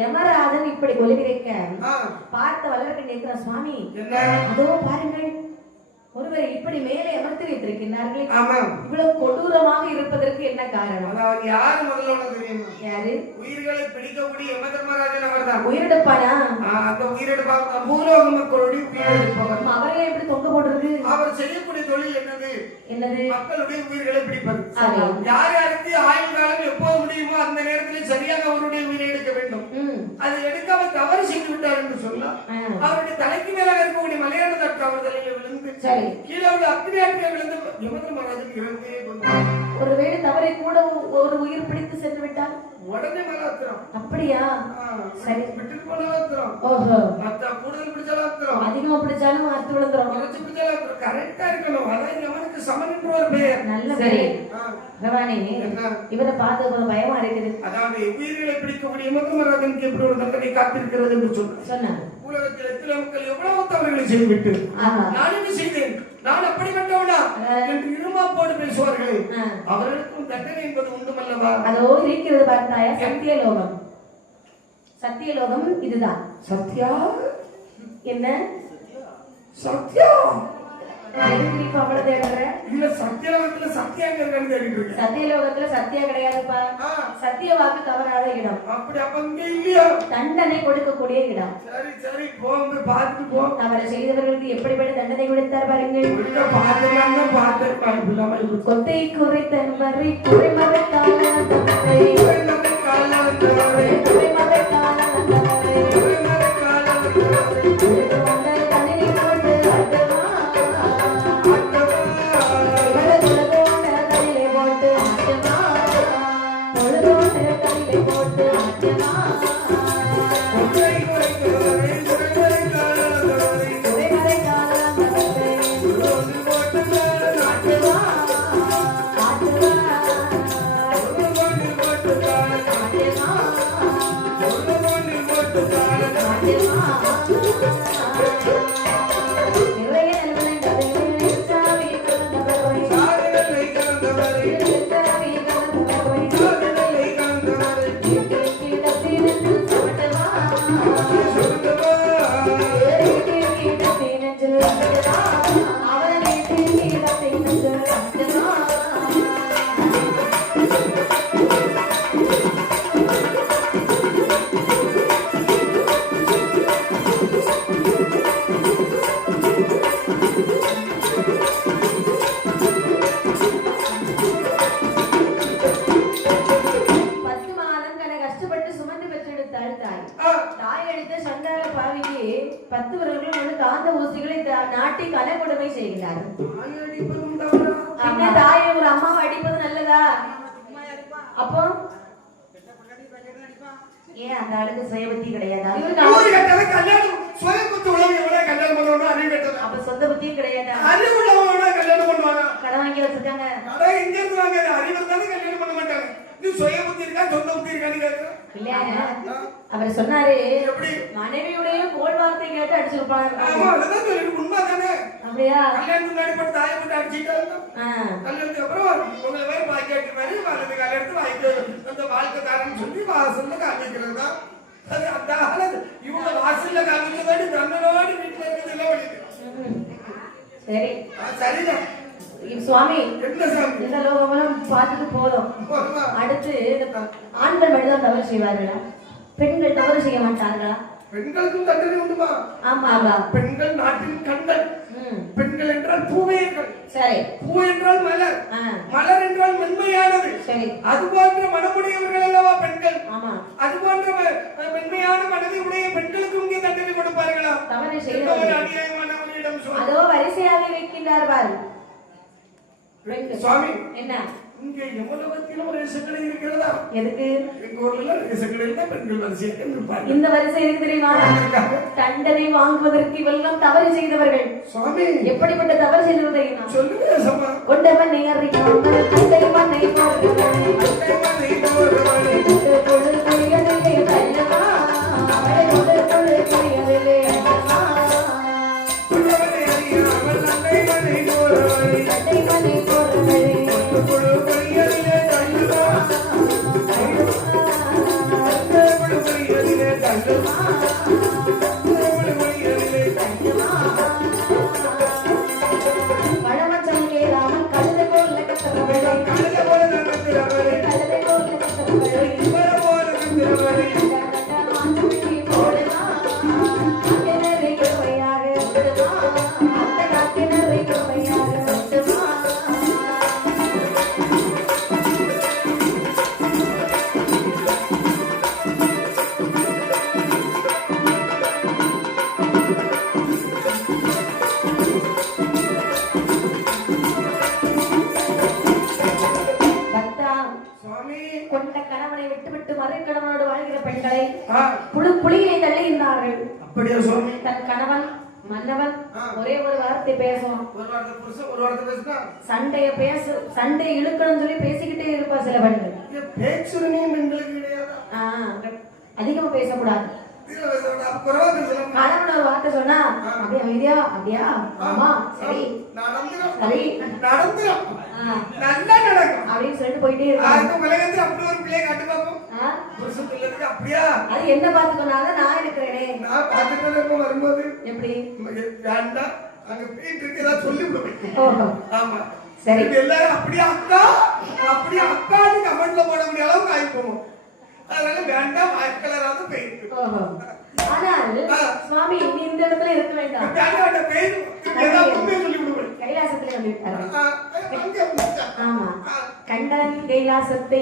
யமராஜன் இப்படி கொலுவிருக்க பார்த்த வல்லரக்கன் சுவாமி அதோ பாருங்கள் ஒருவரை இப்படி மேலே அமர்த்தி வைத்திருக்கிறார்கள். இவ்வளவு கொடூரமாக இருப்பதற்கு என்ன காரணம்? யாரு முதல்ல தெரியுமா? யாரு? உயிர்களை பிடிக்கக்கூடிய யம தர்மராஜன் அவர்தான். உயிரெடுப்பானா? அந்த உயிரெடுப்பாங்க பூலோக மக்களுடைய உயிரெடுப்பவர். அவரே எப்படி தொங்க போடுறது? அவர் செய்யக்கூடிய தொழில் என்னது? என்னது? மக்களுடைய உயிர்களை பிடிப்பது. யார் யாருக்கு ஆயுள் காலம் எப்போது முடியுமோ அந்த நேரத்தில் சரியாக அவருடைய உயிரை எடுக்க வேண்டும். அது எடுக்காம தவறு செய்து விட்டார் என்று சொன்னால் அவருடைய தலைக்கு மேலாக இருக்கக்கூடிய மலையாள தட்டு அவர் தலையில விழுந்து கீழே உள்ள அக்னியாற்றில விழுந்து யம தர்மராஜன் இறந்தே கொண்டார். ஒருவேளை தவறை கூட ஒரு உயிர் பிடித்து சென்று விட்டால் உடனே மலாத்திரம். அப்படியா? சரி, விட்டுட்டு போனாலும் ஓஹோ, மத்த கூடுதல் பிடிச்சாலும் அதிகமா பிடிச்சாலும் அறுத்து விழுந்துரும். குறைச்சு பிடிச்சாலும் கரெக்டா இருக்கணும். அதான் யமனுக்கு சமன் என்ற ஒரு பெயர். நல்ல பெயர். பகவானே, இவரை பார்த்து கொஞ்சம் பயமா இருக்குது. அதாவது உயிர்களை பிடிக்கக்கூடிய யம தர்மராஜனுக்கு எப்படி ஒரு தண்டனை காத்திருக்கிறது என்று சொன்னார். உலகத்தில் எத்தனை மக்கள் எவ்வளவு தவறுகளை செய்துவிட்டு நான் என்ன செய்தேன், நான் அப்படிப்பட்டவனா என்று இருமாப்போடு பேசுவார்களே, அவர்களுக்கும் தண்டனை என்பது உண்டுமல்லவா? அதோ இருக்கிறது பார்த்தாயா, சத்தியலோகம். சத்தியலோகம் இதுதான். சத்யா என்ன சத்யா? சத்தியலோகத்துல சத்தியா கிடையாதுப்பா. சத்திய வாக்கு தவறாத இடம். தண்டனை கொடுக்கக்கூடிய இடம். தவறு செய்தவர்களுக்கு எப்படிப்பட்ட தண்டனை கொடுத்தார் பாருங்கள். கொத்தை குறைத்த வரை குறைமறை நாட்டி கலை கொடுமை செய்கிறார். தாயை ஒரு அம்மாவை அடிப்பது நல்லதா? அப்போ ஏன் அந்த ஆளுக்கு சுயபுத்தி கிடையாதா? அப்ப சொந்த புத்தியும் கிடையாதா? கடன் வாங்கி வச்சிருக்காங்க. அவர் சொன்னாரு, மனைவியுடைய கோல் வார்த்தை கேட்டு அடிச்சிருப்பாங்க. அப்படியா? இவங்க சரிதான் சுவாமி. என்ன சாமி? இந்த லோகமெல்லாம் பார்த்துட்டு போதும். அடுத்து ஆண்கள் மட்டும்தான் தவறு செய்வார்களா? பெண்கள் தவறு செய்ய மாட்டார்களா? பெண்களுக்கும் தண்டனை உண்டுமா? ஆமா ஆமா. பெண்கள் நாட்டின் கண்கள். பெண்கள் என்றால் பூவேர்கள். சரி. பூ என்றால் மலர். மலர் என்றால் மென்மையானது. சரி. அது போன்ற மனமுடையவர்கள் அல்லவா பெண்கள்? ஆமா. அது போன்ற மென்மையான மனதை உடைய பெண்களுக்கு இங்கே தண்டனை கொடுப்பார்களா? தவறு செய்ய ஒரு அநியாயமான ஒரு இடம் சொல்லு. அதோ வரிசையாக வைக்கின்றார் பாரு சுவாமி. என்ன இங்கே எவ்வளவத்திலும் ஒரு ரேஷக்கடை இருக்கிறதா? எதுக்கு? எங்க ஊர்ல ரேஷக்கடையில் தான் பெண்கள் வரிசையாக இருப்பாங்க. இந்த வரிசை எதுக்கு தெரியுமா? தண்டனை வாங்குவதற்கு இவெல்லாம் தவறு செய்தவர்கள். சுவாமி எப்படிப்பட்ட தவறு செய்தவர் தெரியுமா? சொல்லுங்க சம்மா. கொண்டவன் நேரிக்காமல் கண்டைவன் நேர்வார்கள் கொண்ட கணவனை விட்டுவிட்டு மறு கணவனோடு வாழ்கிற பெண்களை புலியிலே தள்ளுகின்றார்கள். அப்படியே சுவாமி. தன் கணவன் மன்னவன் ஒரே ஒரு வார்த்தை பேசுவான். சண்டைய இழுக்கணும் சொல்லி பேசிக்கிட்டே இருப்பா சில பெண்கள். அதிகமா பேசக்கூடாது. கணவன் ஒரு வார்த்தை சொன்னா அப்படியே அமைதியா அப்படியா ஆமா சரி சரி அப்படின்னு சொல்லிட்டு போயிட்டே இருக்காங்க. அது என்ன பாத்துக்கோனாலும் நான் இருக்கிறேனே வரும்போது எப்படி சரி எல்லாரும் அப்படியே அக்கா அப்படியே அக்கான்னு கமெண்ட்ல போட முடிய அளவுக்கு ஆயிப்போம். அதனால வேண்டாம் வாய்க்கலராக போயிருக்கு. ஆனால் சுவாமி இந்த இடத்துல இருக்க வேண்டாம். கைலாசத்துல ஆமா கண்டன் கைலாசத்தை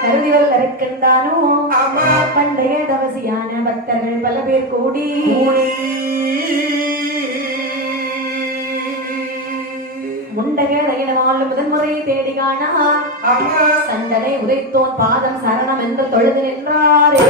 கருதிவல் இருக்கின்றானோ பண்டைய தவசியான பக்தர்கள் பல பேர் கூடி முண்டகையில வாழும் முதன்முறை தேடி காணா சண்டனை உதைத்தோன் பாதம் சரணம் என்று தொழுது நின்றாரே.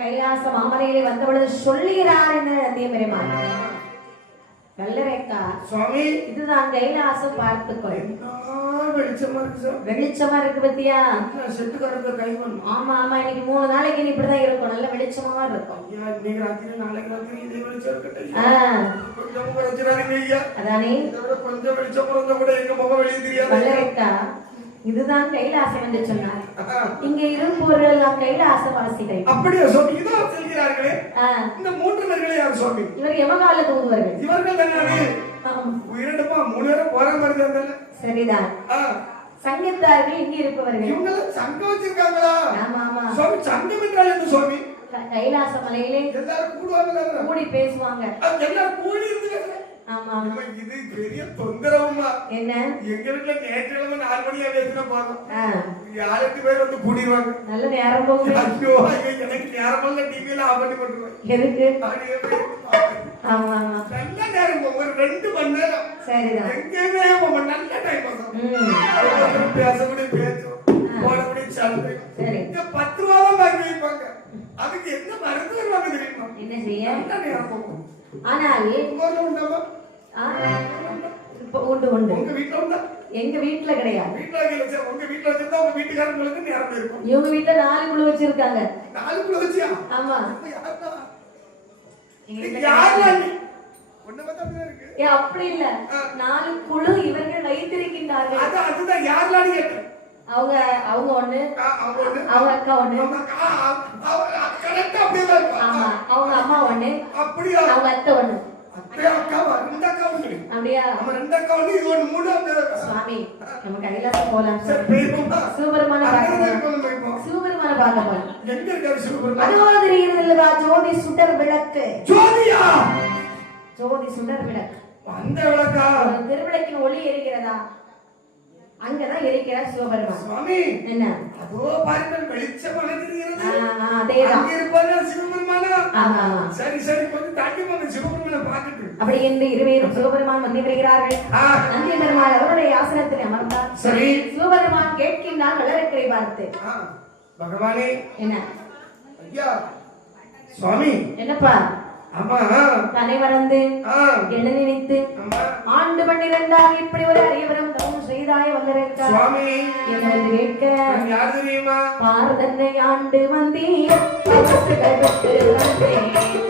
கைலாச மாமலையிலே வந்த பொழுது சொல்லுகிறார் சுவாமி இதுதான் கைலாசம் பார்த்துக்கொள். வெளிச்சமா இருக்கு பத்தியா? ஆமா ஆமா இன்னைக்கு 3 நாளைக்கு இப்படிதான் இருக்கும். நல்ல வெளிச்சமா இருக்கும். அதானே இதுதான் கைலாசம் என்று சொன்னார். இங்க இருப்பவர்கள் எல்லாம் கைலாசவாசிகள். அப்படியே சுவாமி இதோ சொல்கிறார்களே இந்த 3 பேர்களை யார் சுவாமி? இவர் யமகால தூதுவர்கள். இவர்கள் தானே உயிரிழப்பா 3 பேரும் போற மாதிரி இருந்தாங்க. சரிதான். சங்கத்தார்கள் இங்க இருப்பவர்கள். இவங்க சங்கம் வச்சிருக்காங்களா? ஆமா ஆமா. சுவாமி சங்கம் என்றால் என்ன சுவாமி? கைலாச மலையிலே எல்லாரும் கூடுவாங்க, கூடி பேசுவாங்க. எல்லாரும் கூடி இருந்து ஆமா இது பெரிய தொந்தரவுமா. என்ன எங்க வீட்டுல நேற்றுக்கிழமை 4 மணி ஆகிடுச்சுன்னா போதும் 7-8 பேர் வந்து கூடிடுவாங்க. நல்ல நேரம் போகுது. ஐயோ எனக்கு நேரமெல்லாம் டிவியில ஆஃப் பண்ணி போட்டுருவேன். எதுக்கு? ஆமா நல்ல நேரம் போகும். ஒரு 2 மணி நேரம். சரிதான். எங்கேயுமே போகும். நல்ல டைம் ஆகும். பேசக்கூடிய பேச்சும் போடக்கூடிய சலுகை. சரி 10 ரூபாய் வாங்கி வைப்பாங்க. அதுக்கு என்ன மருந்து வருவாங்க தெரியுமா? என்ன செய்ய? நல்ல நேரம் போகும். ஆனால் உண்டாமா? உண்டு உண்டு. உங்க வீட்டுல உண்டா? எங்க வீட்டுல கிடையாது. வீட்டுல உங்க வீட்டுல வச்சிருந்தா உங்க வீட்டுக்காரங்களுக்கு நேரம் இருக்கும். இவங்க வீட்டுல 4 குழு வச்சிருக்காங்க. 4 குழு வச்சியா? ஆமா. அப்படி இல்ல, 4 குழு இவர்கள் வைத்திருக்கின்றார்கள். அதுதான் யாரெல்லாம் கேட்டேன். அவங்க ஒண்ணு, அவங்க அக்கா ஒண்ணு, ஆமா அவங்க அம்மா ஒண்ணு, அப்படியா அவங்க அத்தை ஒண்ணு. அப்படியா? சுவாமி நம்ம கைலாசம் போலாம். சூப்பரமான சூப்பரமான பார்க்க போலாம். அதுவா தெரியுதுல்லவா? ஜோதி சுடர் விளக்கு. ஜோதி சுடர் விளக்கு. அந்த விளக்கா? திருவிளக்கின் ஒளி எரிகிறதா? அங்கதான் இருக்கிறார் சிவபெருமான். சுவாமி என்ன அதோ பாருங்கள் வெளிச்சமாக தெரிகிறது. அதேதான். அங்க இருப்பாரு சிவபெருமானா? ஆமா சரி சரி கொஞ்சம் தாண்டி போங்க சிவபெருமானை பார்த்துட்டு. அப்படி என்று இருவேரும் சிவபெருமான் வந்து வருகிறார்கள். நந்தி பெருமாள் அவருடைய ஆசனத்தில் அமர்ந்தார். சரி சிவபெருமான் கேட்கின்றான் வளரக்கரை பார்த்து. பகவானே என்ன ஐயா சுவாமி என்னப்பா? ஆமா தன்னை மறந்து என்ன நினைத்து ஆண்டு 12 இப்படி ஒரு அரியவரம் தவம் செய்தாய வல்லரேற்கா சுவாமி என்று கேட்க யார் தெரியுமா? பாரதன்னை ஆண்டு வந்தே அவசுகள் பெற்று வந்தே,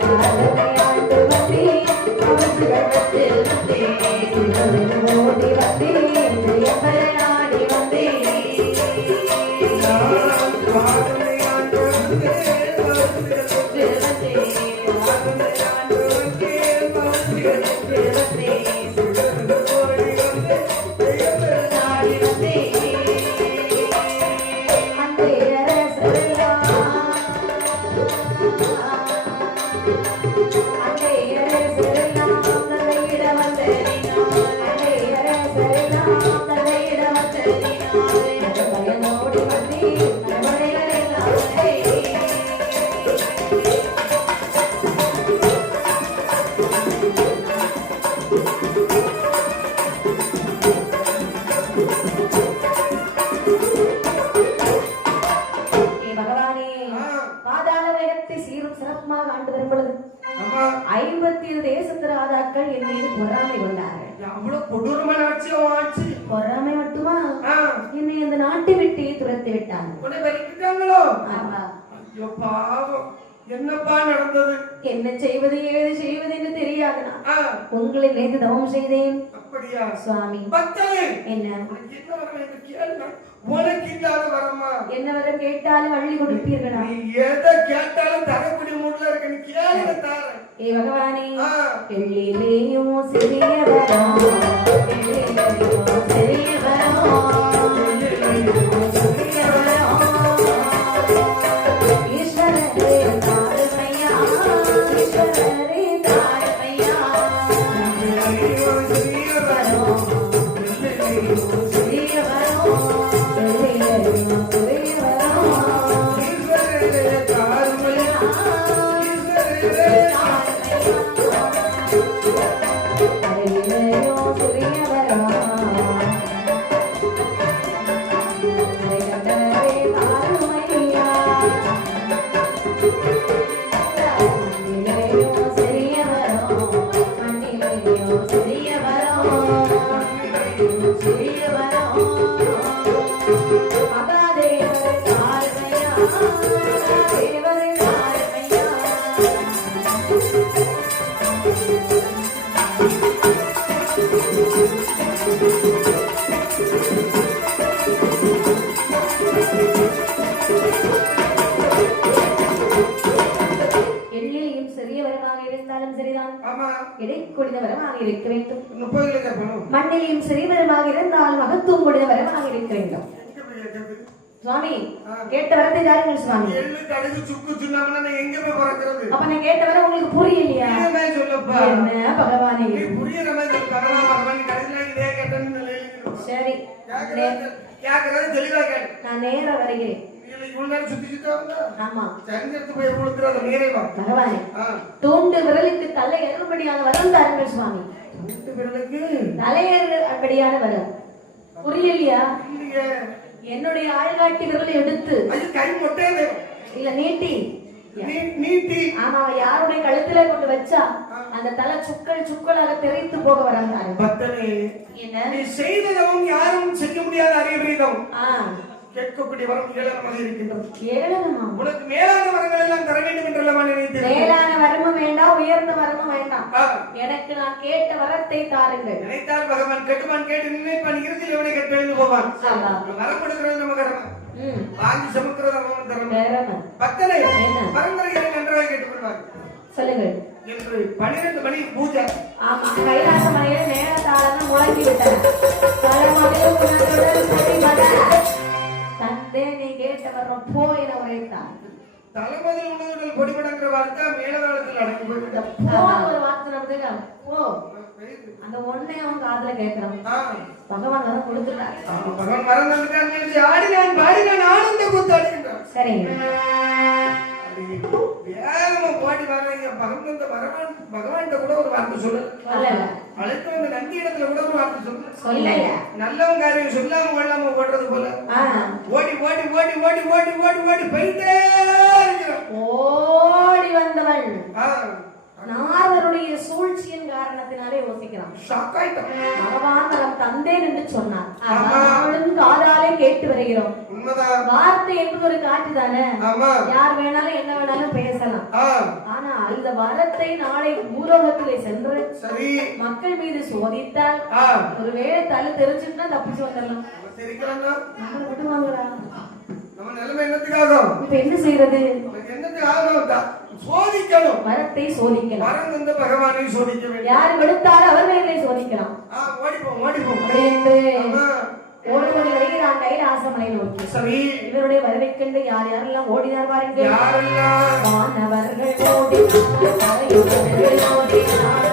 பாரதன்னை ஆண்டு வந்தே அவசுகள் பெற்று வந்தே, ஓடி வந்தே நாடி வந்தே. பொறாமை மட்டுமா? என்னை அந்த நாட்டை விட்டு துரத்தி விட்டாங்க. என்னப்பா நடந்தது? என்ன செய்வது ஏது செய்வது என்று தெரியாதுனா உங்களை நேற்று தவம் செய்தேன். அப்படியா சுவாமி? என்ன உனக்கு இல்லாத வரமா? என்ன வரம் கேட்டாலும் அள்ளி கொடுப்பீர்களா? நீ எதை கேட்டாலும் தரக்கூடிய மூட்ல இருக்க. நீ கேளுங்க தாரேன். ஏ பகவானே, எள்ளிலேயும் சிறிய வரம், எள்ளிலேயும் சிறிய வரம், எள்ளிலேயும் சிறிய வரம், ஈஸ்வரரே தாருமையா, ஈஸ்வரரே தாருமையா, எள்ளிலேயும் சிறிய வரம், எள்ளிலேயும் சிறிய வரம், எள்ளிலேயும் சிறிய வரம், ஈஸ்வரரே தாருமையா, ஈஸ்வரரே இடைக்குடிதவரமாக இருக்க வேண்டும். மண்ணிலையும் சிறிவரமாக இருந்தால் மகத்துவம் கூடியவரமாக இருக்க வேண்டும். சுவாமி கேட்ட வரத்தை தாருங்கள் சுவாமி. எள்ளு கடுகு சுக்கு சுண்ணாம்புனா நான் எங்க போய் பறக்கிறது? அப்ப நான் கேட்ட வர உங்களுக்கு புரியலையா? புரியவே சொல்லப்பா. என்ன பகவானே, நீ புரியற மாதிரி பகவான் பகவான் கடைசில இதே கேட்டேன்னு எழுதிரு. சரி, கேக்குறது தெளிவா கேளு. நான் நேரா வருகிறேன். இல்ல இவ்வளவு நேரம் சுத்தி சுத்தா வந்தா? ஆமா. சங்கத்து போய் கொடுத்துறாத நேரே வா. பகவானே, தூண்டு விரலுக்கு தலை ஏறும்படியான வரம் தாருங்கள் சுவாமி. தூண்டு விரலுக்கு தலை ஏறும்படியான வரம் புரியலையா? இல்லையே. என்னுடைய ஆள்காட்டி விரலை எடுத்து அது கை மொட்டையே இல்ல நீட்டி நீட்டி ஆமா யாருடைய கழுத்துல கொண்டு வச்சா அந்த தலை சுக்கள் சுக்களாக தெரித்து போக வராங்க. பக்தனே, என்ன நீ செய்ததும் யாரும் செய்ய முடியாத அறிவீதம் கேட்கக்கூடிய வரம் ஏளனமாக இருக்கின்றது. ஏளனமா? உனக்கு மேலான வரங்கள் எல்லாம் தர வேண்டும் என்றல்லவா நினைத்தேன். மேலான வரமும் வேண்டாம், உயர்ந்த வரமும் வேண்டாம். எனக்கு நான் கேட்ட வரத்தை தாருங்கள். நினைத்தால் பகவான் கேட்டுவான், கேட்டு நினைப்பான், இறுதியில் எவனை கேட்டு எழுந்து போவான். வரம் கொடுக்கிறது நம்ம கடமை, வாங்கி சமுத்திரம் அவன் தரணும். பக்தனை வரம் தருகிறேன் நன்றாக கேட்டுக்கொள்வார். சொல்லுங்கள். என்று 12 மணி பூஜை. ஆமா, கைலாச மலையில நேரத்தாளம் முழங்கி விட்டன. தலைமலையில் உணர்வுடன் பொறிமட தந்தே நீ கேட்ட வரம் போயின உரைத்தான். தலைமதில் உணர்வுடன் பொடிபடங்கிற வார்த்தை மேலதாளத்தில் அடங்கி போயிட்டு ஒரு வார்த்தை நடந்துங்க. ஓ, அந்த ஒன்னே அவன் காதுல கேட்கிறான். பகவான் வரம் கொடுத்துட்டார். பகவான் வரம் தந்துட்டான். ஆடினான் பாடினான் ஆனந்த கூத்தாடுகின்றான். சரிங்க. வேகமா பாடி வர்றீங்க. பகவான் கூட ஒரு வார்த்தை சொல்லல. அழைத்து வந்த நந்தி இடத்துல கூட ஒரு வார்த்தை சொல்லல. நல்லவன் காரியம் சொல்லாம கொள்ளாம ஓடுறது போல ஓடி ஓடி ஓடி ஓடி ஓடி ஓடி ஓடி போயிட்டே இருக்கிறான். ஓடி வந்தவன் நாரதருடைய சூழ்ச்சியின் காரணத்தினாலே யோசிக்கிறான். பகவான் தரம் தந்தேன் என்று சொன்னார். அவளும் காதாலே கேட்டு வருகிறோம். வார்த்தை என்பது ஒரு காற்று தானே, யார் வேணாலும் என்ன வேணாலும் பேசலாம். ஆனா இந்த வரத்தை நாளை பூலோகத்திலே சென்று மக்கள் மீது சோதித்தால் ஒருவேளை தலை தெரிஞ்சுட்டா தப்பிச்சு வந்துடலாம். விட்டுவாங்களா? இப்ப என்ன செய்யறது? சோதிக்கணும், வரத்தை சோதிக்கலாம். வரம் தந்த பகவானை சோதிக்க வேண்டும். யார் எடுத்தாலும் அவர் மேலே சோதிக்கலாம். ஓடிப்போம் ஓடிப்போம் ஓடுபடி வருகிறான் கைலாசமலை நோக்கி. சரி, இவருடைய வரவைக் கண்டு யார் யாரெல்லாம் ஓடினார் பாருங்கள். யாரெல்லாம்? வானவர்கள் ஓடினார், ஓடினார்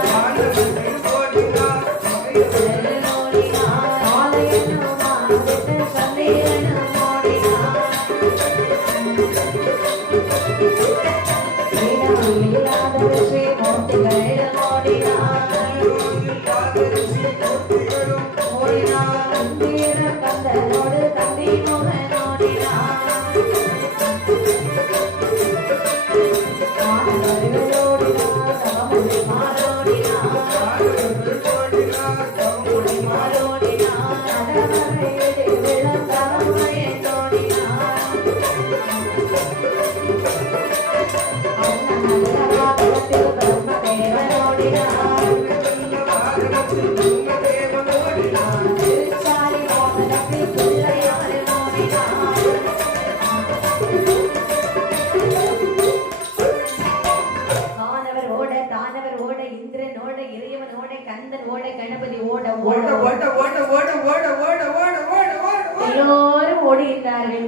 எல்லோரும் ஓடுகின்றார்கள்.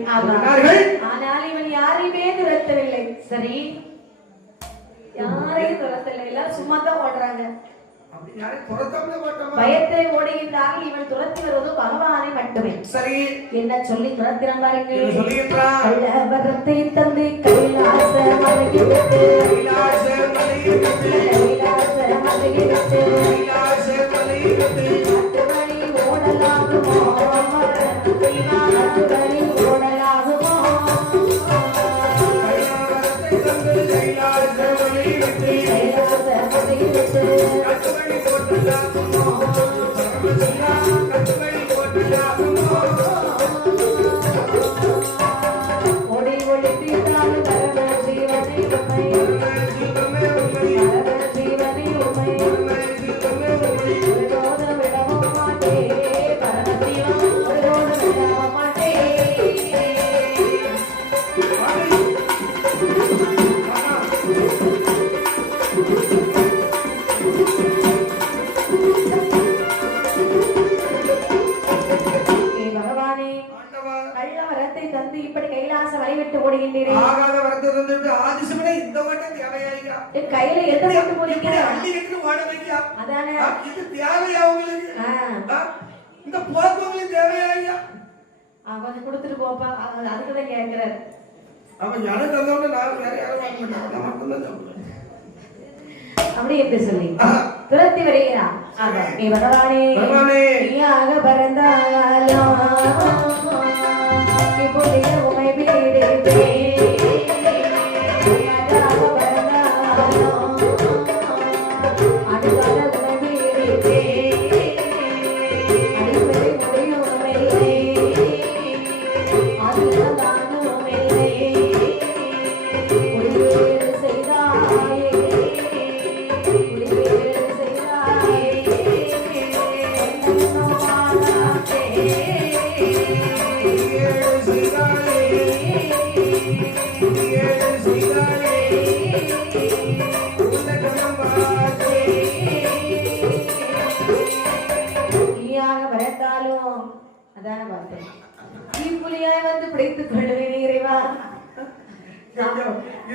ஆனால் இவன் யாரையுமே துரத்தவில்லை. சரி, யாரையும் துரத்தவில்லை, எல்லாம் சும்மா தான் ஓடுறாங்க. பயத்தை ஓடுகின்றார்கள். இவன் துரத்தி வருவது பகவானை மட்டுமே. சரி, என்ன சொல்லி துரத்தினான் பாருங்கள். வரத்தை தந்தை கைலாச மலையில் ஓடலாகுமோ, ஓடலாகுமோ ஓடி ஒழித்து விட்டு ஓடுகின்றீரே ஆகாத வரத்தை வந்துட்டு ஆதிசிவனே இந்த ஓட்டம் தேவையா கையில எந்த போட்டு போறீங்க அள்ளி எடுத்து ஓட வைக்கா அதானே இது தேவையா உங்களுக்கு இந்த போக்குவரத்து தேவையா கொஞ்சம் கொடுத்துட்டு போப்பா அதுக்குதான் கேட்கிறாரு அவன் எனக்கு வந்தவன நான் வேற யாரும் வாங்க மாட்டேன் நான் மட்டும்தான் சாப்பிடுவேன் அப்படி எப்படி சொல்லி துரத்தி வருகிறான் நீ வரவானே நீயாக பறந்தாலும் இப்போதைய உமை வீடு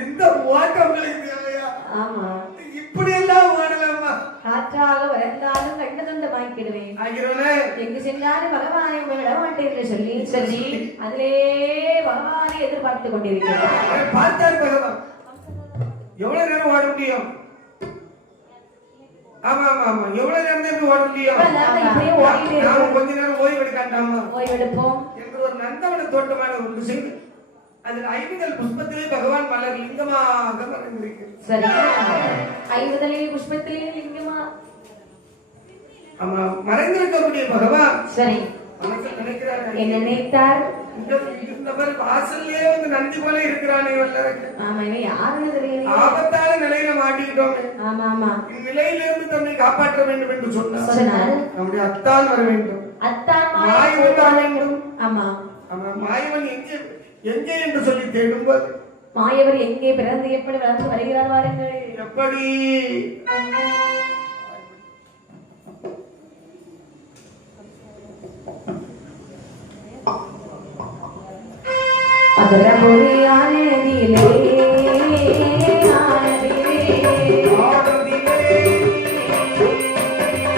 இந்த ஓட்டங்களுக்கு தேவையா ஆமா இப்படி எல்லாம் ஓடலாமா காற்றாக வரந்தாலும் கண்ட துண்ட வாங்கிடுவேன் ஆகிறோனே எங்கு சென்றாலும் பகவானை விட மாட்டேன் என்று சொல்லி சொல்லி அதிலே பகவானை எதிர்பார்த்து கொண்டிருக்கிறார் பார்த்தார் பகவான் எவ்வளவு நேரம் ஓட முடியும் ஆமா ஆமா ஆமா எவ்வளவு நேரம் ஓட முடியும் நாம கொஞ்ச நேரம் ஓய்வு எடுக்காண்டாமா ஓய்வு எடுப்போம் என்று ஒரு நந்தவன தோட்டமான ஒன்று செய்து அதில் ஐந்துதல் புஷ்பத்திலே பகவான் மலர் லிங்கமாக மறைந்திருக்கிறது. சரி ஐந்துதலே புஷ்பத்திலே லிங்கமா ஆமா மறைந்திருக்கக்கூடிய பகவான் சரி மனசில் நினைக்கிறார் என்ன நினைத்தார் இந்த மாதிரி வாசல்லே வந்து நந்தி போல இருக்கிறானே வல்லரக்கு ஆமா இவன் யாருன்னு தெரியல ஆபத்தான நிலையில மாட்டிக்கிட்டோம் ஆமா ஆமா இந்நிலையிலிருந்து தன்னை காப்பாற்ற வேண்டும் என்று சொன்னார் நம்முடைய அத்தான் வர வேண்டும் அத்தான் மாயவன் வர வேண்டும் ஆமா ஆமா மாயவன் எங்கே என்று சொல்லி தேடும்போது மாயவர் எங்கே பிறந்து எப்படி வளர்ந்து வருகிறார் வாருங்கள் எப்படி அதரபுரியானதிலே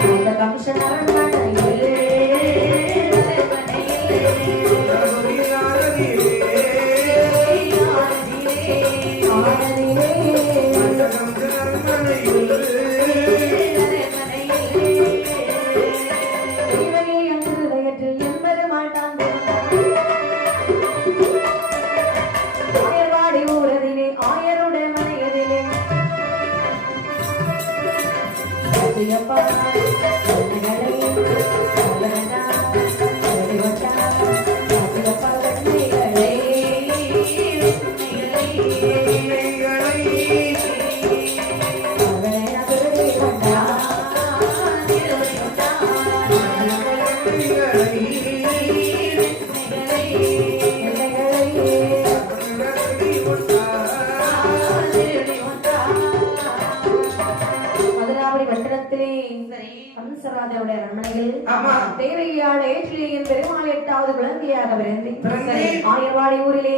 அந்த கமிஷன் தேவையான ஏற்றிலேயின் பெருமாள் 8வது குழந்தையாக பிறந்து ஆயர்வாடி ஊரிலே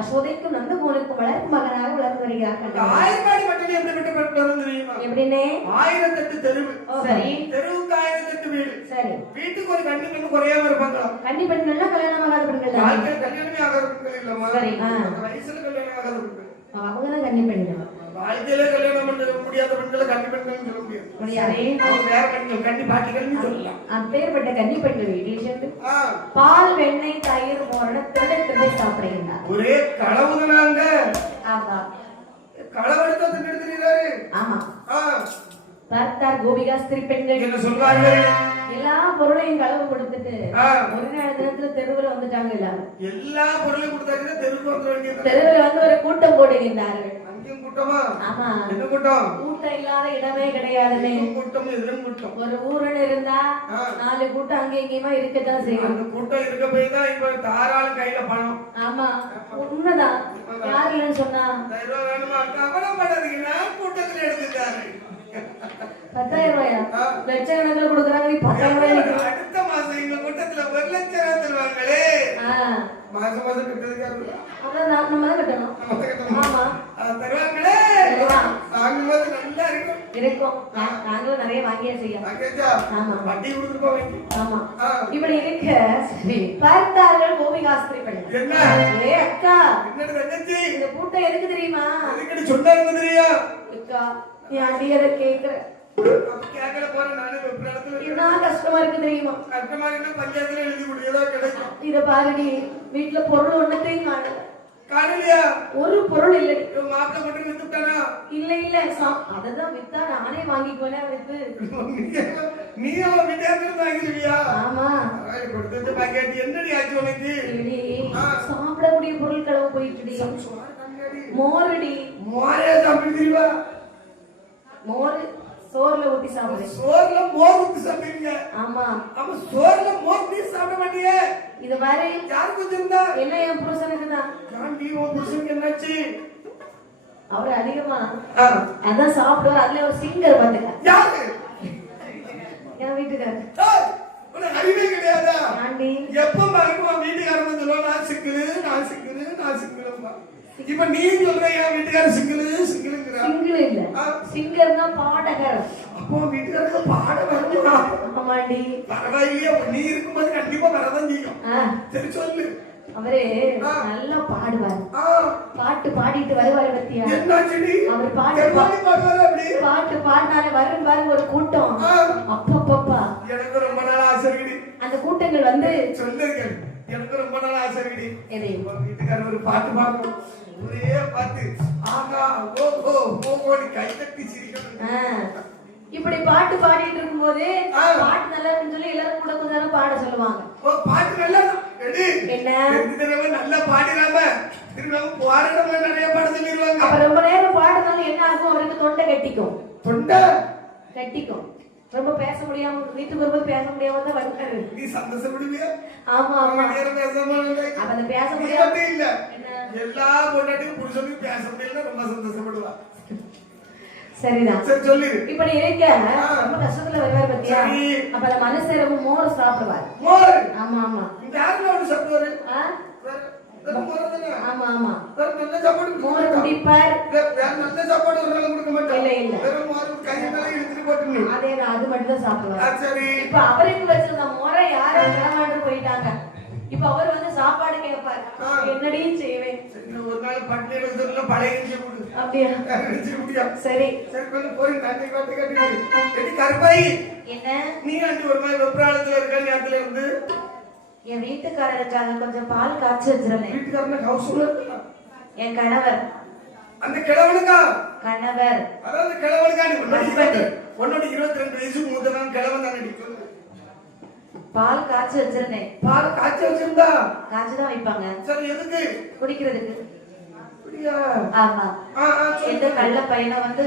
அசோதைக்கும் நந்தகோனுக்கும் வளர்க்கும் மகனாக வளர்ந்து வருகிறார்கள். ஆயர்வாடி மட்டும் எப்படின்னே 1008 தெருவு. சரி தெருவுக்கு 1008 வீடு. சரி வீட்டுக்கு ஒரு கன்னி பெண் குறையாம இருப்பாங்க. கன்னி பெண்கள்னா கல்யாணம் ஆகாத பெண்கள் தான். கல்யாணமே ஆகாத பெண்கள் இல்லம்மா. சரி வயசுல கல்யாணம் ஆகாத பெண்கள். அவங்க தான் கன்னி பெண்கள். வாழ்க்கையில கல்யாணம் பண்ண முடியாத பெண்களை கன்னி பெண்கள் சொல்ல முடியாது. அவங்க வேற பெண்கள் கன்னி பாட்டிகள்னு சொல்லலாம். அப்பேற்பட்ட கன்னி பெண்கள் வீட்டில் சேர்ந்து பால் வெண்ணெய் தயிர் மோரண திருட சாப்பிடுகிறார். ஒரே களவுதானாங்க. ஆமா களவெடுத்து தின்னுடுறாரு. ஆமா பார்த்தார் கோபிகாஸ்திரி பெண்கள் என்ன சொல்வார்கள்? எல்லா பொருளையும் களவு கொடுத்துட்டு ஒரு நேரத்துல தெருவுல வந்துட்டாங்க. எல்லா பொருளையும் கொடுத்தாங்க தெருவுல வந்து வேண்டியது. தெருவுல வந்து ஒரு கூட்டம் போடுகின்றார்கள். அங்கேயும் கூட்டமா? ஆமா என்ன கூட்டம்? கூட்டம் இல்லாத இடமே கிடையாதுமே. கூட்டம் எதிரும் கூட்டம். ஒரு ஊரில் இருந்தா 4 கூட்டம் அங்கே இங்கேயுமா இருக்கத்தான் செய்யும். அந்த கூட்டம் இருக்க போய் தான் இப்ப தாராளம் கையில பணம். ஆமா உண்மைதான். யார் இல்லைன்னு சொன்னா வேணுமா கவலைப்படாதீங்கன்னா கூட்டத்துல எடுத்துட்டாரு. 10,000 ரூபாயா? லட்சக்கணக்கில் கொடுக்குறாங்க. 10,000 ரூபாய் அடுத்த மாசம் எங்க கூட்டத்துல 1 லட்சம் ரூபாய் தருவாங்களே. மாசம் மாசம் கட்டுறதுக்காக அதான் நம்ம தான் கட்டணும். ஆமா தருவாங்களே வாங்கும்போது நல்லா இருக்கும் இருக்கும். நாங்களும் நிறைய வாங்கியே செய்யலாம். ஆமா வட்டி கொடுத்துட்டு போவேன். ஆமா இப்படி இருக்க பார்த்தார்கள் கோபிகாஸ்திரி பெண். என்ன ஏ அக்கா என்ன தங்கச்சி இந்த கூட்டம் எதுக்கு தெரியுமா? எதுக்கு சொன்னாங்க தெரியா? அக்கா நீ அடியத கேக்குற கேட்கல போறேன் நானே இடத்துல என்ன கஷ்டமா இருக்கு தெரியுமா? கஷ்டமா இருக்கு பஞ்சாயத்துல எழுதி கொடுத்ததா கிடைக்கும். இத பாருடி வீட்டுல பொருள் ஒண்ணத்தையும் காணல. காணலையா? ஒரு பொருள் இல்லை. மாப்பிள்ள மட்டும் வித்துட்டானா? இல்ல இல்ல அததான் வித்தா நானே வாங்கிக்குவேன். அவருக்கு நீ அவன் வித்தியாசம் வாங்கிடுவியா? ஆமா கொடுத்தது பாக்கெட் என்னடி ஆச்சு உனக்கு? சாப்பிடக்கூடிய பொருள் கிளம்ப போயிட்டுடி. மோருடி மோரே சாப்பிடுவா? மோர் சோறுல ஊத்தி சாப்பிடு. சோறுல மோர் ஊத்தி சாப்பிடுங்க? ஆமா. அப்ப சோறுல மோர் நீ சாப்பிட மாட்டியே? இது மாதிரி யாருக்கு வச்சிருந்தா? என்ன என் புருஷனுக்கு தான். நான் நீ உன் புருஷனுக்கு என்னாச்சு? அவர் அதிகமா அதான் சாப்பிடுவார். அதுல ஒரு சிங்கர் பாத்துக்க. யாரு? என் வீட்டுக்காரர். உனக்கு அறிவே கிடையாதா? ஆண்டி எப்ப பாருங்க வீட்டுக்காரர் வந்து நான் சிங்கிளு நான் சிங்கிளு நான் சிங்கிளும்பா. இப்ப நீ சொல்றியா வீட்டுக்காரர் சிங்கிளு சிங்கிளுங்கற? சிங்கிள் இல்ல சிங்கர்னா பாடகர். அப்போ வீட்டுக்காரருக்கு பாட வருமா? ஆமாண்டி. பரவாயில்லையா? நீ இருக்கும்போது கண்டிப்பா வரதான் செய்யும். சரி சொல்லு. அவரே நல்லா பாடுவார். பாட்டு பாடிட்டு வருவாரு பத்தியா? என்னாச்சுடி? அவர் பாட்டு பாடுவாரு. அப்படி பாட்டு பாடினாலே வரும் பாருங்க ஒரு கூட்டம். அப்பப்பப்பா எனக்கு ரொம்ப நாள் ஆசை இருக்குடி. அந்த கூட்டங்கள் வந்து சொல்லுங்க. எனக்கு ரொம்ப நாள் ஆசை இருக்குடி. எதை வீட்டுக்காரர் ஒரு பாட்டு பாடணும். ஒரே பாட்டு ஆகா ஓஹோ ஓஹோன்னு கை தட்டி சிரிக்கணும். இப்படி பாட்டு பாடிட்டு இருக்கும்போது பாட்டு நல்லா இருக்குன்னு சொல்லி எல்லாரும் கூட கொஞ்ச நேரம் பாட சொல்லுவாங்க. பாட்டு நல்லா என்ன நல்லா பாடிடாம திரும்ப போராடமா நிறைய பாட சொல்லிடுவாங்க. அப்ப ரொம்ப நேரம் பாடுனாலும் என்ன ஆகும்? அவருக்கு தொண்டை கட்டிக்கும். தொண்டை கட்டிக்கும். ரொம்ப பேச முடியாம வீட்டுக்கு வரும்போது பேச முடியாம தான் வந்தாரு. நீ சந்தோஷப்படுவியா? ஆமா ஆமா அப்ப பேச முடியாது இல்ல. எல்லா பொண்டாட்டியும் புருஷனுக்கு பேச முடியல ரொம்ப சந்தோஷப்படுவா. சரிதான். சரி சொல்லு. இப்படி இருக்க ரொம்ப கஷ்டத்துல வருவார் பத்தியா? அப்ப அந்த மனசு ரொம்ப மோர் சாப்பிடுவார். மோர்? ஆமா ஆமா. யாருல ஒரு சாப்பிடுவாரு? ஆமா ஆமா. நல்ல சாப்பாடு மோர் குடிப்பார். நல்ல சாப்பாடு ஒரு நாள் கொடுக்க மாட்டார். இல்ல இல்ல வெறும் மோர் கையில இழுத்து போட்டுங்க. அதே அது மட்டும் தான் சாப்பிடுவார். சரி. இப்ப அவருக்கு வச்சிருந்த மோரை யாரும் கடமாண்டு போயிட்டாங்க. இப்ப அவர் வந்து சாப்பாடு கேட்பார். என்னடி செய்வேன்? ஒரு நாள் பட்டியல சொல்ல பழைய இஞ்சி போடு. அப்படியே இஞ்சி முடியா? சரி சரி கொஞ்சம் போய் தண்ணி காட்டி காட்டி. எடி கருப்பாய். என்ன? நீ அங்க ஒரு மாதிரி வெப்ராளத்துல இருக்க நேரத்துல இருந்து என் வீட்டுக்காரருக்காக கொஞ்சம் பால் காய்ச்சி வச்சிருந்தேன். வீட்டுக்காரன ஹவுஸ் ஓனர்? என் கணவர். அந்த கிழவனுக்கா? கணவர். அதாவது கிழவனுக்கா? நீ உன்னோட 22 வயசுக்கு மூத்தவன் கிழவன் தானே? பால் காய்ச்சி வச்சிருந்தேன். பால் காய்ச்சி வச்சிருந்தா? காய்ச்சி தான் வைப்பாங்க. சரி எதுக்கு? குடிக்கிறதுக்கு. அப்படியா? ஆமா. எந்த கள்ள பையனை வந்து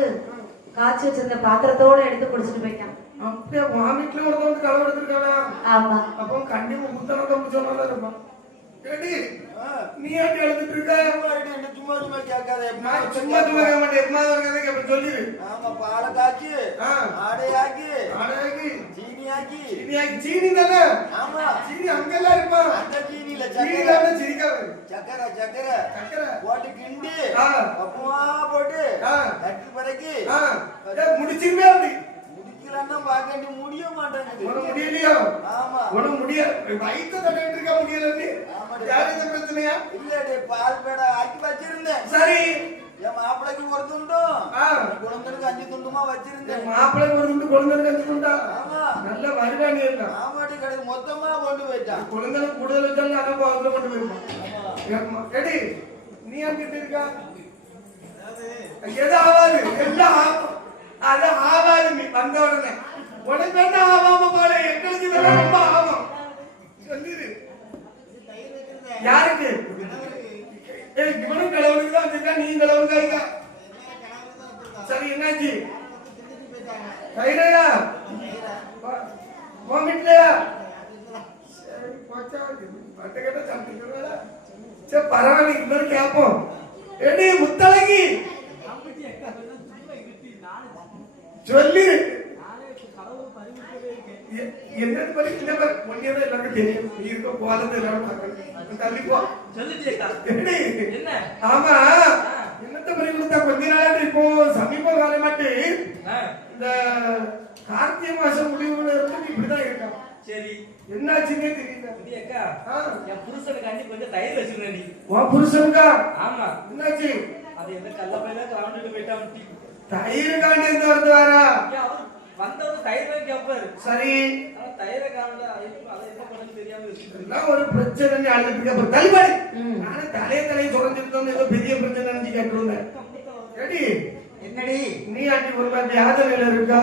காய்ச்சி வச்சிருந்த பாத்திரத்தோட எடுத்து குடிச்சிட்டு போயிட்டான். அப்படியே வாமிட்ல ஒருத்தன் வந்து களவு எடுத்திருக்கானா? ஆமா. அப்போ கண்டிப்பா முத்தனத்தை சொன்னாதான் இருப்பான். ஏடி நீ ஏன் எழுதிட்டு இருக்க? சும்மா சும்மா கேட்காத. சும்மா சும்மா கேட்க மாட்டேன். எப்பமா வரதே கேப்ப சொல்லிரு. ஆமா பாலை காய்ச்சி ஆடையாக்கி சீனியாக்கி சீனி தானே? ஆமா சீனி அங்கெல்லாம் இருப்பா. அந்த சீனி இல்ல சீனில சிரிக்காது. சக்கரை போட்டு கிண்டி அப்பமா போட்டு தட்டி பறக்கி முடிச்சிருமே. அப்படி முடிக்கலன்னா பாக்கண்டி முடிய மாட்டேங்குது. உனக்கு முடியலையோ? ஆமா உனக்கு முடிய வயிற்று தட்டிட்டு இருக்க முடியல. யாருக்கு பிரச்சனையா? இல்ல பால் பேட ஆக்கி வச்சிருந்தேன். சரி என் மாப்பிளைக்கு ஒரு துண்டும் குழந்தைக்கு 5 துண்டுமா வச்சிருந்தேன். மாப்பிளைக்கு ஒரு துண்டு குழந்தைக்கு 5 துண்டா? ஆமா நல்ல வருவானி எல்லாம் ஆமாடி கடை மொத்தமா கொண்டு போயிட்டான். குழந்தைக்கு கூடுதல் வச்சாலும் அனுப்ப அதுல கொண்டு போயிருப்பான். எடி நீ அங்கிட்டு இருக்கா? எது ஆவாது? எல்லாம் ஆகும். அது ஆவாது. நீ வந்த உடனே உனக்கு என்ன ஆவாம போல எங்களுக்கு இதெல்லாம் ரொம்ப ஆகும். சொல்லிடு. யாருக்கு? இவனும் கிழவனுக்கு தான் வந்திருக்கா, நீ கிழவனுக்கு ஆயிக்கா. சரி என்னாச்சு? கையிலையா? வாமிட்லையா? சரி போச்சா? பட்டு கேட்ட சாப்பிட்டு சரி பரவாயில்ல. இன்னொரு கேட்போம். எடி முத்தழகி சொல்லு. என்னன்னு படிக்க ஒன்னேதான் எல்லாருக்கும் தெரியும். நீ இருக்க போறது எல்லாரும் பார்க்கணும். தள்ளி போ. சொல்லுச்சேக்கா. எப்படி? என்ன? ஆமா. என்னத்த மாதிரி கொடுத்தா கொஞ்ச நாளாட்டு இப்போ சமீப காலமாட்டு இந்த கார்த்திகை மாசம் முடிவுல இருந்து இப்படிதான் இருக்கான். சரி. என்னாச்சுன்னே தெரியல. அக்கா, என் புருஷனுக்கு கொஞ்சம் தயிர் வச்சிருந்தேன் நீ. உன் புருஷனுக்கா? ஆமா. என்னாச்சு? அது எந்த கல்லப்பையில கிளம்பிட்டு போயிட்டான். தயிர் காண்டி எந்த வருது வாரா? அவர் வந்தவங்க தயிர் தான் கேட்பாரு. சரி. தயிரை காணல, அதை என்ன பண்ணு தெரியாம வச்சுருக்கேன். ஒரு பிரச்சனை அழுதுட்டு தள்ளிபாடு. நானும் தலையை சொல்லிட்டு ஏதோ பெரிய பிரச்சனை நினைச்சு கேட்டுருந்தேன். ரெடி? என்னடி நீ அடி ஒரு மாதிரி யாதனையில இருக்கா?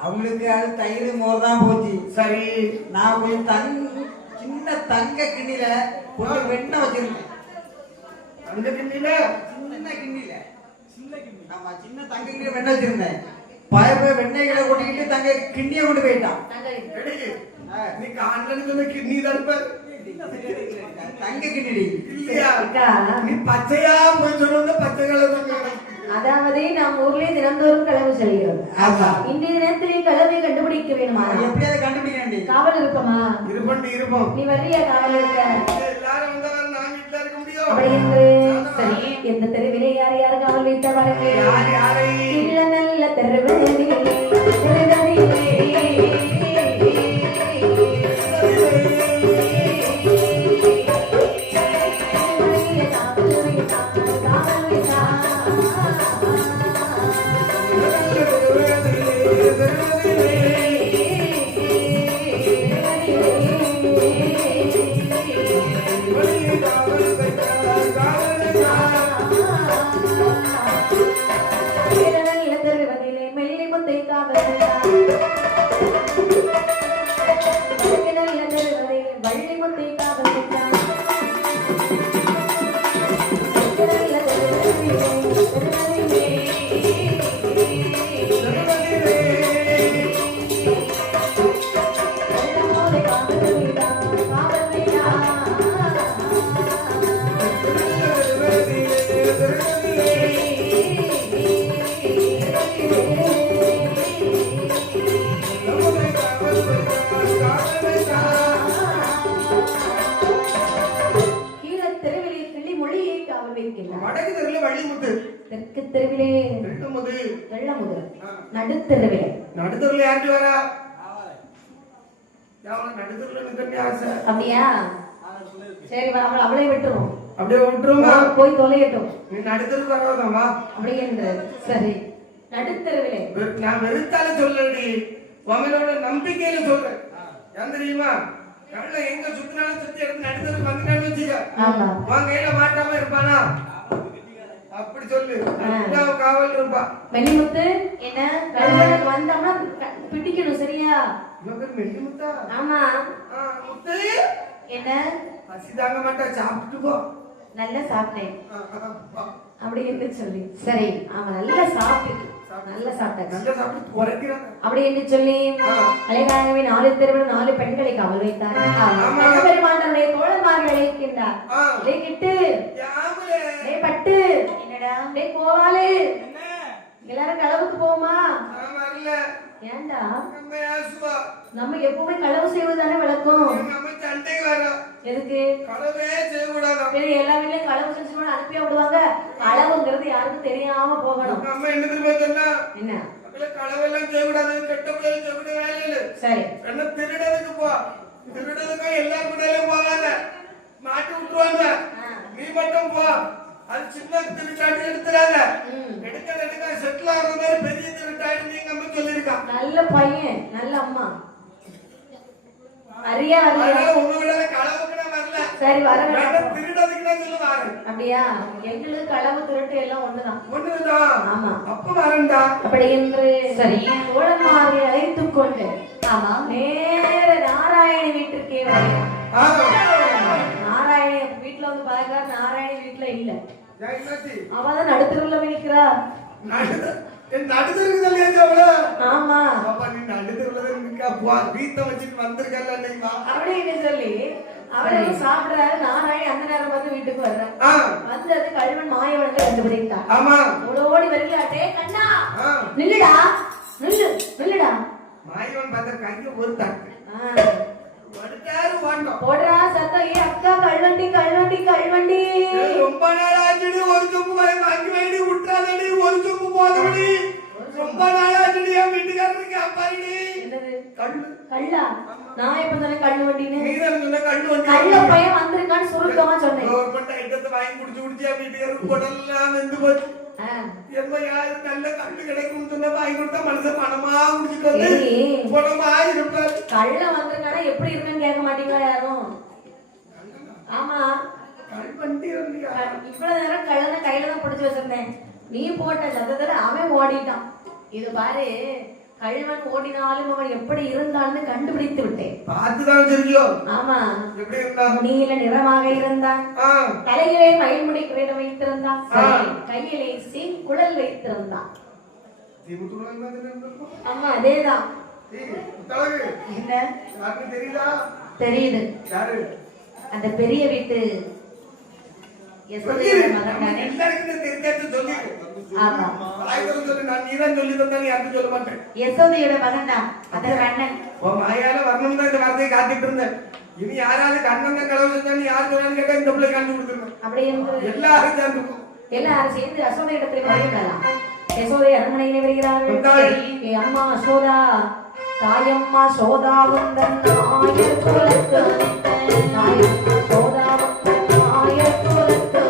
அவங்களுக்கு அது தயிர் மோர் தான் போச்சு. சரி. நான் கொஞ்சம் சின்ன தங்க கிண்ணில கொஞ்சம் வெண்ணெய் வச்சிருந்தேன். அந்த கிண்ணில? சின்ன கிண்ணில. ஆமா, சின்ன தங்க கிண்ணில வெண்ணெய் வச்சிருந்தேன். பயப்ப வெண்ணெய்களை கொட்டிக்கிட்டு தங்க கிண்ணிய கொண்டு போயிட்டான். நீ காண்ல கிண்ணி தான் தங்க கிண்ணி இல்லையா? நீ பச்சையா போய் சொல்லுங்க. பச்சை கலர். அதாவது நாம் ஊர்லயே தினந்தோறும் களவு செல்கிறோம். இன்றைய தினத்திலே களவை கண்டுபிடிக்க வேணுமா? எப்படியாவது கண்டுபிடிக்க. காவல் இருப்போமா? இருப்போம். நீ வர்றியா காவல் இருக்க? எல்லாரும் வந்தவரை நான் வீட்டுல இருக்க முடியும். அப்படி என்று சரி, எந்த தெருவிலே யார் யார் காவல் வைத்த பாருங்க. இல்ல நல்ல தெருவிலே தெற்கு தெருவிலே நடுத்தெருவிலே நடுத்தருல யாரு வரா? அப்படியா? சரி, அவளை விட்டுரும். அப்படியே விட்டுருமா? போய் தொலையட்டும். நீ நடுத்தருக்கு வராதம்மா. அப்படி என்று சரி, நடுத்தெருவிலே நான் வெறுத்தால சொல்லடி, உங்களோட நம்பிக்கையில சொல்றேன். ஏன் தெரியுமா? கள்ள எங்க சுத்தினாலும் சுத்தி எடுத்து நடுத்தருக்கு வந்துட்டான்னு வச்சுக்க, உன் கையில மாட்டாம இருப்பானா? அப்படி சொல்லு. காவல் இருப்பா. வெள்ளிமுத்து என்ன கல்வனுக்கு வந்தோம்னா பிடிக்கணும், சரியா? வெள்ளிமுத்தா? ஆமா. முத்து என்ன பசி தாங்க மாட்டா, சாப்பிட்டு போ. நல்லா சாப்பிட்டேன் அப்படி என்று சொல்லி சரி. அவன் நல்லா சாப்பிட்டு அப்படி என்று சொல்லி அழகாகவே 4 தெருவில் 4 பெண்களை காவல் வைத்தார். பெருமாண்டனுடைய தோழன்மார்கள் அழைக்கின்றார். பட்டு என்னடா கோவாலே எல்லாரும் களவுக்கு போமா? ஏண்டா நம்ம எப்பவுமே களவு செய்வதுதானே வழக்கம். எதுக்கு எல்லா வீட்லயும் களவு செஞ்சு அனுப்பி விடுவாங்க. களவுங்கிறது யாருக்கும் தெரியாம போகணும். என்ன களவெல்லாம் செய்யக்கூடாது, கெட்ட பிள்ளைகள் செய்யக்கூடிய வேலை இல்லை. சரி, என்ன திருடதுக்கு போ. திருடதுக்கும் எல்லா பிள்ளைகளும் போகாத, மாட்டி விட்டுருவாங்க. நீ மட்டும் போ. அது சின்ன திருட்டாட்டி எடுத்துறாங்க. எடுக்க செட்டில் ஆகிற மாதிரி பெரிய திருட்டாட்டி நீங்க அம்மா சொல்லிருக்கா. நல்ல பையன், நல்ல அம்மா. அரியா உங்க வீட களவுக்கு நான் வரல. சரி, வர திருடதுக்கு தான் சொல்லி வாரு. அப்படியா? எங்களுக்கு களவு திருட்டு எல்லாம் ஒண்ணுதான். ஒண்ணுதான். ஆமா, அப்ப வரண்டா. அப்படி என்று சரி தோழன்மாரை அழைத்துக் கொண்டு நேர நாராயணி வீட்டிற்கே வரையும். நாராயணி வீட்டுல வந்து பாருங்க, நாராயணி வீட்டுல இல்ல. அவதான் நடுத்தருவுல நிக்கிறா. ஆமா, அப்படின்னு சொல்லி அவரையும் சாப்பிடுறாரு. நாராயணி அந்த நேரம் பார்த்து வீட்டுக்கு வர்றாரு. வந்தது கல்வன் மாயவனத்தை கண்டுபிடித்தான். ஓடி வருகிறாட்டே, கண்ணா நில்லுடா, நில்லுடா. மாயவன் பார்த்த கையில ஒரு தட்டு போடுறா சத்தம். ஏ அக்கா, கல்வண்டி கல்வண்டி கல்வண்டி. ரொம்ப நாள் ஆச்சுடி, ஒரு சொம்பு வாங்கி வேண்டி விட்டுறாதடி, ஒரு சொம்பு போதடி. ரொம்ப நாள் ஆச்சுடி, என் வீட்டுக்காரருக்கு அப்பாடி. கல்லு கல்லா? நான் எப்ப சொன்னேன் கல்லு வண்டின்னு? நீதான் சொன்ன கல்லு வண்டி. கல்ல பையன் வந்திருக்கான்னு சுருக்கமா சொன்னேன். கவர்மெண்ட் ஐட்டத்தை வாங்கி குடிச்சு என் வீட்டுக்காரருக்கு குடல்லாம் வெந்து போச்சு. எப்ப யாரு நல்ல கல்லு கிடைக்கும் சொன்னா வாங்கி கொடுத்தா மனுஷன் பணமா குடிச்சிட்டு வந்து பணமா இருப்பாரு. கல்ல வந்திருக்கானா எப்படி இருக்குன்னு கேட்க மாட்டீங்களா யாரும்? ஆமா, கல் வண்டி இவ்வளவு நேரம் கல்லனை கையில தான் பிடிச்சு வச்சிருந்தேன். நீ போட்ட சத்தத்துல அவன் ஓடிட்டான். இது பாரு, கல்வன் ஓடினாலும் அவன் எப்படி இருந்தான்னு கண்டுபிடித்து விட்டேன். பார்த்துதான் தெரியும். ஆமா, எப்படி இருந்தான்? நீல நிறமாக இருந்தான். தலையிலே மயில்முடி கிரீடம் வைத்திருந்தான். கையிலே குழல் வைத்திருந்தான். ஆமா, அதேதான். என்ன தெரியுது? அந்த பெரிய வீட்டு யசோதையோட மகன் தானே? ஆமா, யசோதையோட மகன் தான் அந்த கண்ணன். மாயால வரணும் தான் இந்த வார்த்தையை காத்துட்டு இருந்தேன். இனி யாராவது கண்ணன் தான் கடவுள் செஞ்சாலும் யாரு சொன்னாலும் கேட்டா இந்த பிள்ளை கண்டு கொடுத்துருவேன். அப்படியே எல்லாரும் சேர்ந்து எல்லாரும் சேர்ந்து யசோதை இடத்துல வருகிறார்கள். யசோதை அரண்மனையிலே வருகிறார்கள். அம்மா யசோதா, தாயம்மா சோதா வந்தன் ஆயர் குலத்து தாயம்மா சோதா வந்தன் ஆயர் குலத்து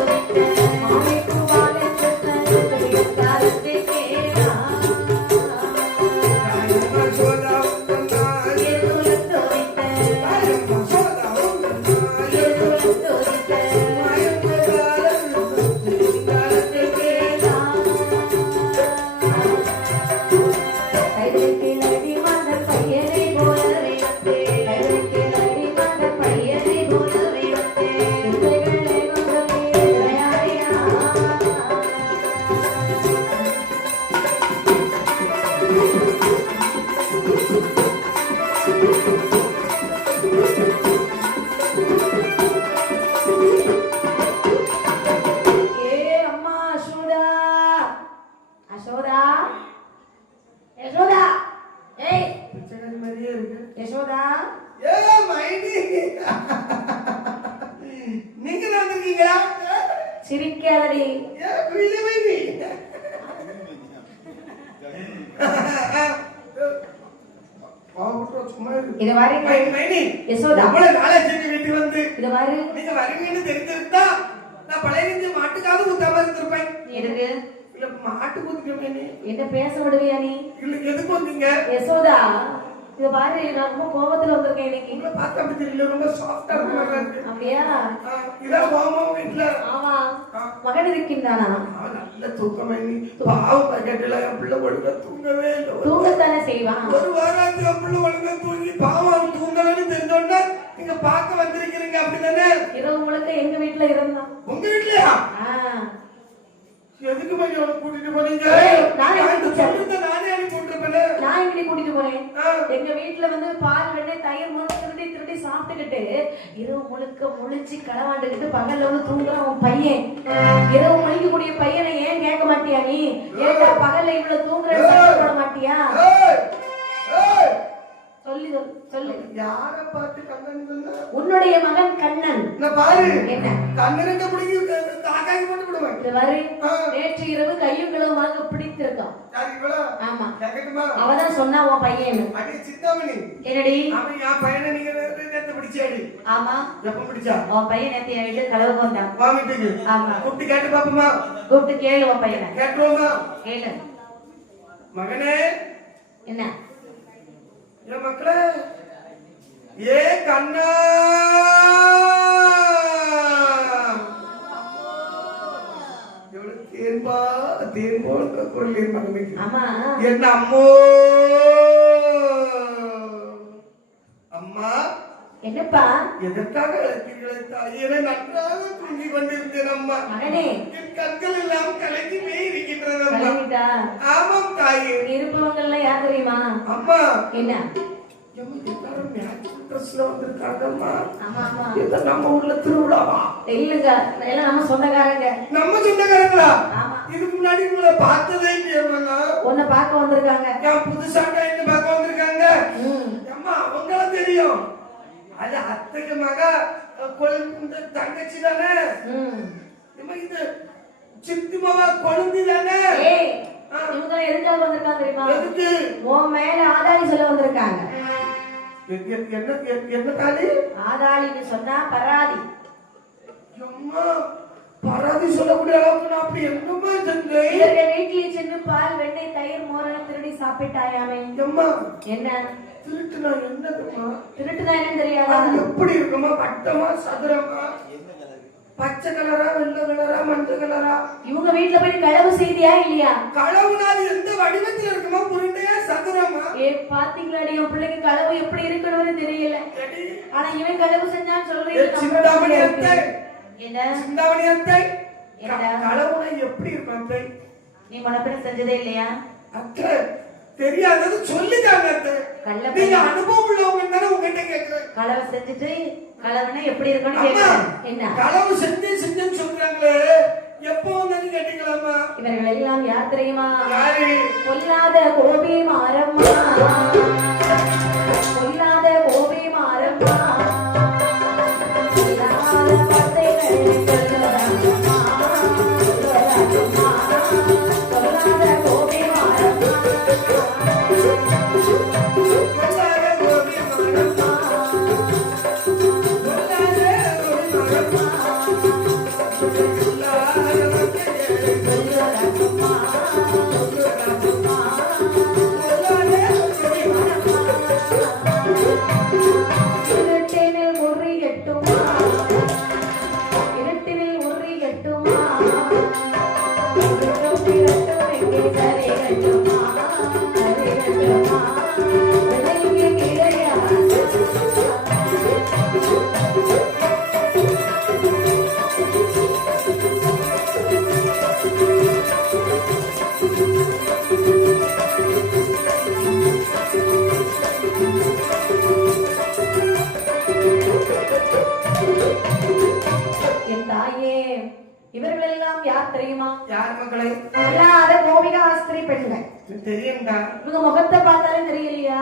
மாலைக்கு வாழைக்கு தனது கருத்து கேளா. தாயம்மா சோதா வந்தன் ஆயர் குலத்து தாயம்மா சோதா வந்தன் ஆயர் குலத்து மாலைக்கு வாழைக்கு கருத்து கேளா. கைதுக்கு நடி மத பையனை போலவே கைதுக்கு நடி மத பையனை போலவே இவைகளே கொண்டவே தயாரியா. ஏ அம்மா அசோதா, அசோதா, யசோதா, ஏய் மாதிரியே இருக்கு. யசோதா, நீங்க வந்திருக்கீங்களா? சிரிக்காதடி. இது மாதிரி யசோதா வீட்டுக்கு வந்து இது மாதிரி நீங்க வருவீங்கன்னு தெரிஞ்சிருந்தா நான் பழைய மாட்டுக்காவது ஊத்தாம இருந்திருப்பேன். எதுக்கு? இல்ல மாட்டு ஊத்துக்கமே என்ன பேச விடுவியா நீ? இல்ல எதுக்கு வந்தீங்க? யசோதா, இது பாரு, நான் ரொம்ப கோபத்துல வந்திருக்கேன் இன்னைக்கு. உங்களை பார்த்தா அப்படி தெரியல, ரொம்ப சாஃப்டா இருக்கு. அப்படியா? இதான் மாமா வீட்டுல. ஆமா, மகன் இருக்கின்றானா? நல்ல தூக்கம். பாவம் பாக்கெட்டுல என் பிள்ளை ஒழுங்கா தூங்கவே இல்லை. தூங்கத்தானே செய்வான். ஒரு வாரம் என் பிள்ளை ஒழுங்கா தூங்கி பாவம் தூங்கலன்னு தெரிஞ்சோன்னா நீங்க பார்க்க வந்திருக்கிறீங்க அப்படிதானே? இரவு முழுக்க எங்க வீட்டுல இருந்தான். உங்க வீட்லயா? எதுக்கு மாதிரி அவனை கூட்டிட்டு போனீங்க? நானே அனுப்பி போட்டிருப்பேன். நான் எங்கடி கூட்டிட்டு போனேன்? எங்க வீட்டுல வந்து பால் வெண்ணெய் தயிர் திருடி திருடி சாப்பிட்டுக்கிட்டு இரவு முழுக்க முழிச்சு களவாண்டுகிட்டு பகல்ல வந்து தூங்குற உன் பையன். இரவு முழிக்கக்கூடிய பையனை ஏன் கேட்க மாட்டியா நீ? ஏட்டா பகல்ல இவ்வளவு தூங்குற போட மாட்டியா? சொல்லி சொல்லு. யார பார்த்து கண்ணன் சொன்ன? உன்னுடைய மகன் கண்ணன். நான் பாரு என்ன கண்ணனுக்கு பிடிக்கும் காக்காய் போட்டு விடுவேன். இது வரை நேற்று இரவு கையும் கிளவுமாக பிடித்திருக்கான். ஆமா, அவதான் சொன்னா உன் பையன். அடி சித்தாமணி, என்னடி அவன் என் பையனை நீங்க நேத்து பிடிச்சாடி? ஆமா, எப்ப பிடிச்சா? உன் பையன் நேத்து என் வீட்டுக்கு கலவு வந்தான். வாமிட்டுக்கு? ஆமா. கூப்பிட்டு கேட்டு பாப்போமா? கூப்பிட்டு கேளு உன் பையனை. கேட்டுருவோமா? கேளு. மகனே, என்ன என் மக்களே, ஏ கண்ணா, தேன்பா தேன்போல் கொள்ளீர் மகனுக்கு. என்ன அம்மோ அம்மா, என்னப்பா எதற்காக தாயினை நன்றாக தூங்கி கொண்டிருந்தேன் அம்மா. என் கண்கள் எல்லாம் கலங்கி போய் இருக்கின்றன. ஆமாம் தாயே. இருப்பவங்க எல்லாம் யார் தெரியுமா அம்மா? என்ன எல்லாரும் மேட்ச் ட்ரெஸ்ல வந்திருக்காங்கம்மா. ஆமா ஆமா, இது நம்ம ஊர்ல திருவிழாவா? இல்லங்க, எல்லாம் நம்ம சொந்தக்காரங்க. நம்ம சொந்தக்காரங்களா? இதுக்கு முன்னாடி உங்களை பார்த்ததே இல்லையா? உன்னை பார்க்க வந்திருக்காங்க. புதுசாக என்ன பார்க்க வந்திருக்காங்க? அம்மா அவங்கள தெரியும். அது அத்தைக்கு மக கொழுந்து தங்கச்சி தானே. இது சித்தி மக கொழுந்தி தானே. இவங்க எதுக்காக வந்திருக்காங்க தெரியுமா? எதுக்கு? உன் மேல ஆதாளி சொல்ல வந்திருக்காங்க. என்ன தாலி? ஆதாளின்னு சொன்னா பராதி. அம்மா பராதி சொல்லக்கூடிய அளவுக்கு நான் அப்படி என்னமா செஞ்சேன்? இவர்கள் வீட்டிலே சென்று பால் வெண்ணெய் தயிர் மோரெல்லாம் திருடி சாப்பிட்டாயாமே. அம்மா என்ன திருட்டுனா என்னதுமா? திருட்டுனா என்ன தெரியாதா? அது எப்படி இருக்குமா? வட்டமா சதுரமா? பச்சை கலரா வெள்ளை கலரா மஞ்சள் கலரா? இவங்க வீட்டுல போய் களவு செய்தியா இல்லையா? களவுனா அது எந்த வடிவத்தில் இருக்குமா? உருண்டையா சதுரமா? பாத்தீங்களாடி என் பிள்ளைக்கு களவு எப்படி இருக்கணும்னு தெரியல. ஆனா இவன் களவு செஞ்சான்னு சொல்றீங்க. சிந்தாமணி அத்தை என்ன? சிந்தாமணி அத்தை களவுனா எப்படி இருக்கும் அத்தை? நீ மனப்பட செஞ்சதே இல்லையா? அத்தை தெரியாதது சொல்லிட்டாங்க அத்தை. நீங்க அனுபவம் உள்ளவங்க தானே உங்ககிட்ட கேக்குறேன். களவு செஞ்சுட்டு களவுனா எப்படி இருக்கும்னு கேக்குறேன். என்ன களவு செஞ்சேன்னு சொல்றாங்களே, எப்போ வந்து கேட்டீங்களாமா? இவர்கள் எல்லாம் யார் தெரியுமா? யாரு? பொல்லாத கோபி மாரம்மா, பொல்லாத கோபி மாரம்மா, பொல்லாத வார்த்தைகளை சொல்லலாமா, சொல்லலாமா, பொல்லாத கோபி மாரம்மா, பொல்லாத கோபி மாரம்மா, இருட்டினில் உரி எட்டுமா, இருட்டினில் உரி எட்டுமா, எங்கே சரி கட்டுமா, சரி கட்டுமா, விலைக்கு கிடையா. என் தாயே, இவர்கள் எல்லாம் யார் தெரியுமா? யார் மக்களே? பொல்லாத கோபிகா ஆஸ்திரி பெண்கள். தெரியும்டா. இவங்க முகத்தை பார்த்தாலே தெரியலையா?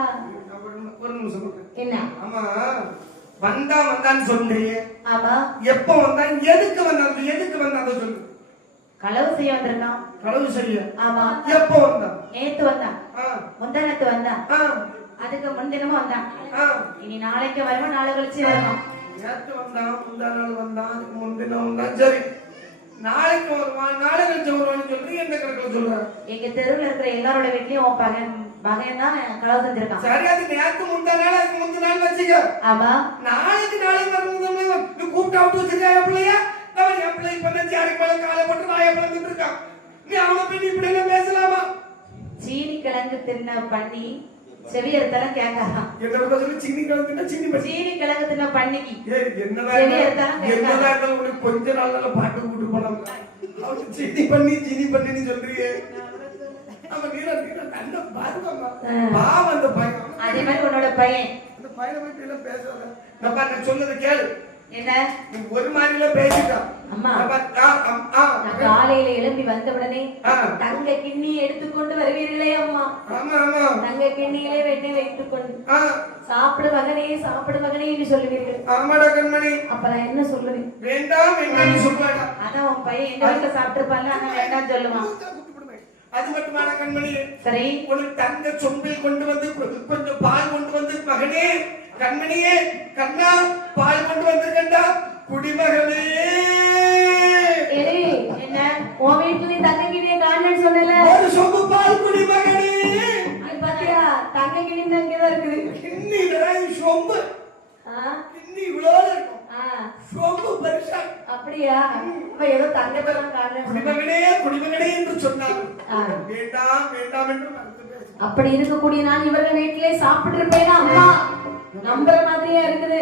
ஒரு நிமிஷம். என்ன? ஆமா வந்தான்னு சொல்றீங்க. ஆமா. எப்ப வந்தான்? எதுக்கு வந்தான்? எதுக்கு வந்தான் சொல்லு. களவு செய்ய வந்திருக்கான். களவு செய்ய? ஆமா. எப்ப வந்தான்? நேத்து வந்தான், முந்தானத்து வந்தான், அதுக்கு முன்தினமும் வந்தான். இனி நாளைக்கு வருவான், நாளை கழிச்சு வருவான். நேற்று வந்தான், முந்தா நாள் வந்தான், அதுக்கு முன்தினம் வந்தான். சரி, நாளைக்கு வருவான், நாளை கழிச்சு வருவான்னு சொல்லி என்ன கணக்கில் சொல்றாரு? எங்க தெருவில் இருக்கிற எல்லாரோட வீட்லயும் பகையன் தான் களவு செஞ்சிருக்கான். சரி, அது நேற்று முந்தா நாள், அதுக்கு முந்தின நாள் வச்சுக்க. ஆமா. நாளைக்கு வரும்போது நீ கூப்பிட்டு அவுட்டு வச்சிருக்கா என் பிள்ளைய? அவன் என் பிள்ளை பண்ணி யாருக்கு மேல காலை போட்டு வாயை பிளந்துட்டு இருக்கான். நீ அவனை போய் இப்படி எல்லாம் பேசலாமா? சீனி கிழங்கு தின்ன பண்ணி செவியர்த்தெல்லாம் கேட்கறான். என்ன சொல்லி சீனி கிழங்கு சீனி கிழங்கு தின்ன பண்ணிக்கு என்னதான் கொஞ்ச நாள் பாட்டு கூட்டு போனாங்க. அவனுக்கு சீனி பண்ணின்னு சொல்றியே. அதே மாதிரி உன்னோட பையன் அந்த பையனை பத்தி எல்லாம் பேசாத. சொன்னது கேளு. என்ன? ஒரு மாதிரில பேசிட்டான். அம்மா, நான் காலையில எழும்பி வந்த உடனே தங்க கிண்ணி எடுத்துக்கொண்டு வருவீர்களே அம்மா. ஆமா ஆமா. தங்க கிண்ணியிலே வெண்ணெய் வைத்துக்கொண்டு சாப்பிடு மகனே, சாப்பிடு மகனே என்று சொல்லுவீர்கள். ஆமாடா கண்மணி. அப்ப நான் என்ன சொல்லுவேன்? வேண்டாம் வேண்டாம் சொல்லுவாடா. அதான் உன் பையன் எங்க வீட்டுல சாப்பிட்டுருப்பாங்க, ஆனா வேண்டாம் சொல்லுவான். அது மட்டுமான கண்மணி. சரி, ஒரு தங்க சொம்பில் கொண்டு வந்து கொஞ்சம் பால் கொண்டு வந்து, மகனே கண்மணியே கண்ணா பால் கொண்டு வந்திருக்கா குடிமகனே. என்ன உன் வீட்டுல நீ தங்க கிணிய காணலன்னு சொன்னல, ஒரு சொம்பு பால் குடிமகனே. பாத்தியா, தங்க கிணி அங்கதான் இருக்குது. கிண்ணி சொம்பு கிண்ணி இவ்வளவு இருக்கும். சொம்பு பெருசா. அப்படியா? ஏதோ தங்கத்தெல்லாம் காணல. குடிமகனே என்று சொன்னார். வேண்டாம் வேண்டாம் என்று அப்படி இருக்கக்கூடிய நான் இவர்கள் வீட்டிலே சாப்பிட்டு இருப்பேனா அம்மா? நம்புற மாதிரியா இருக்குது.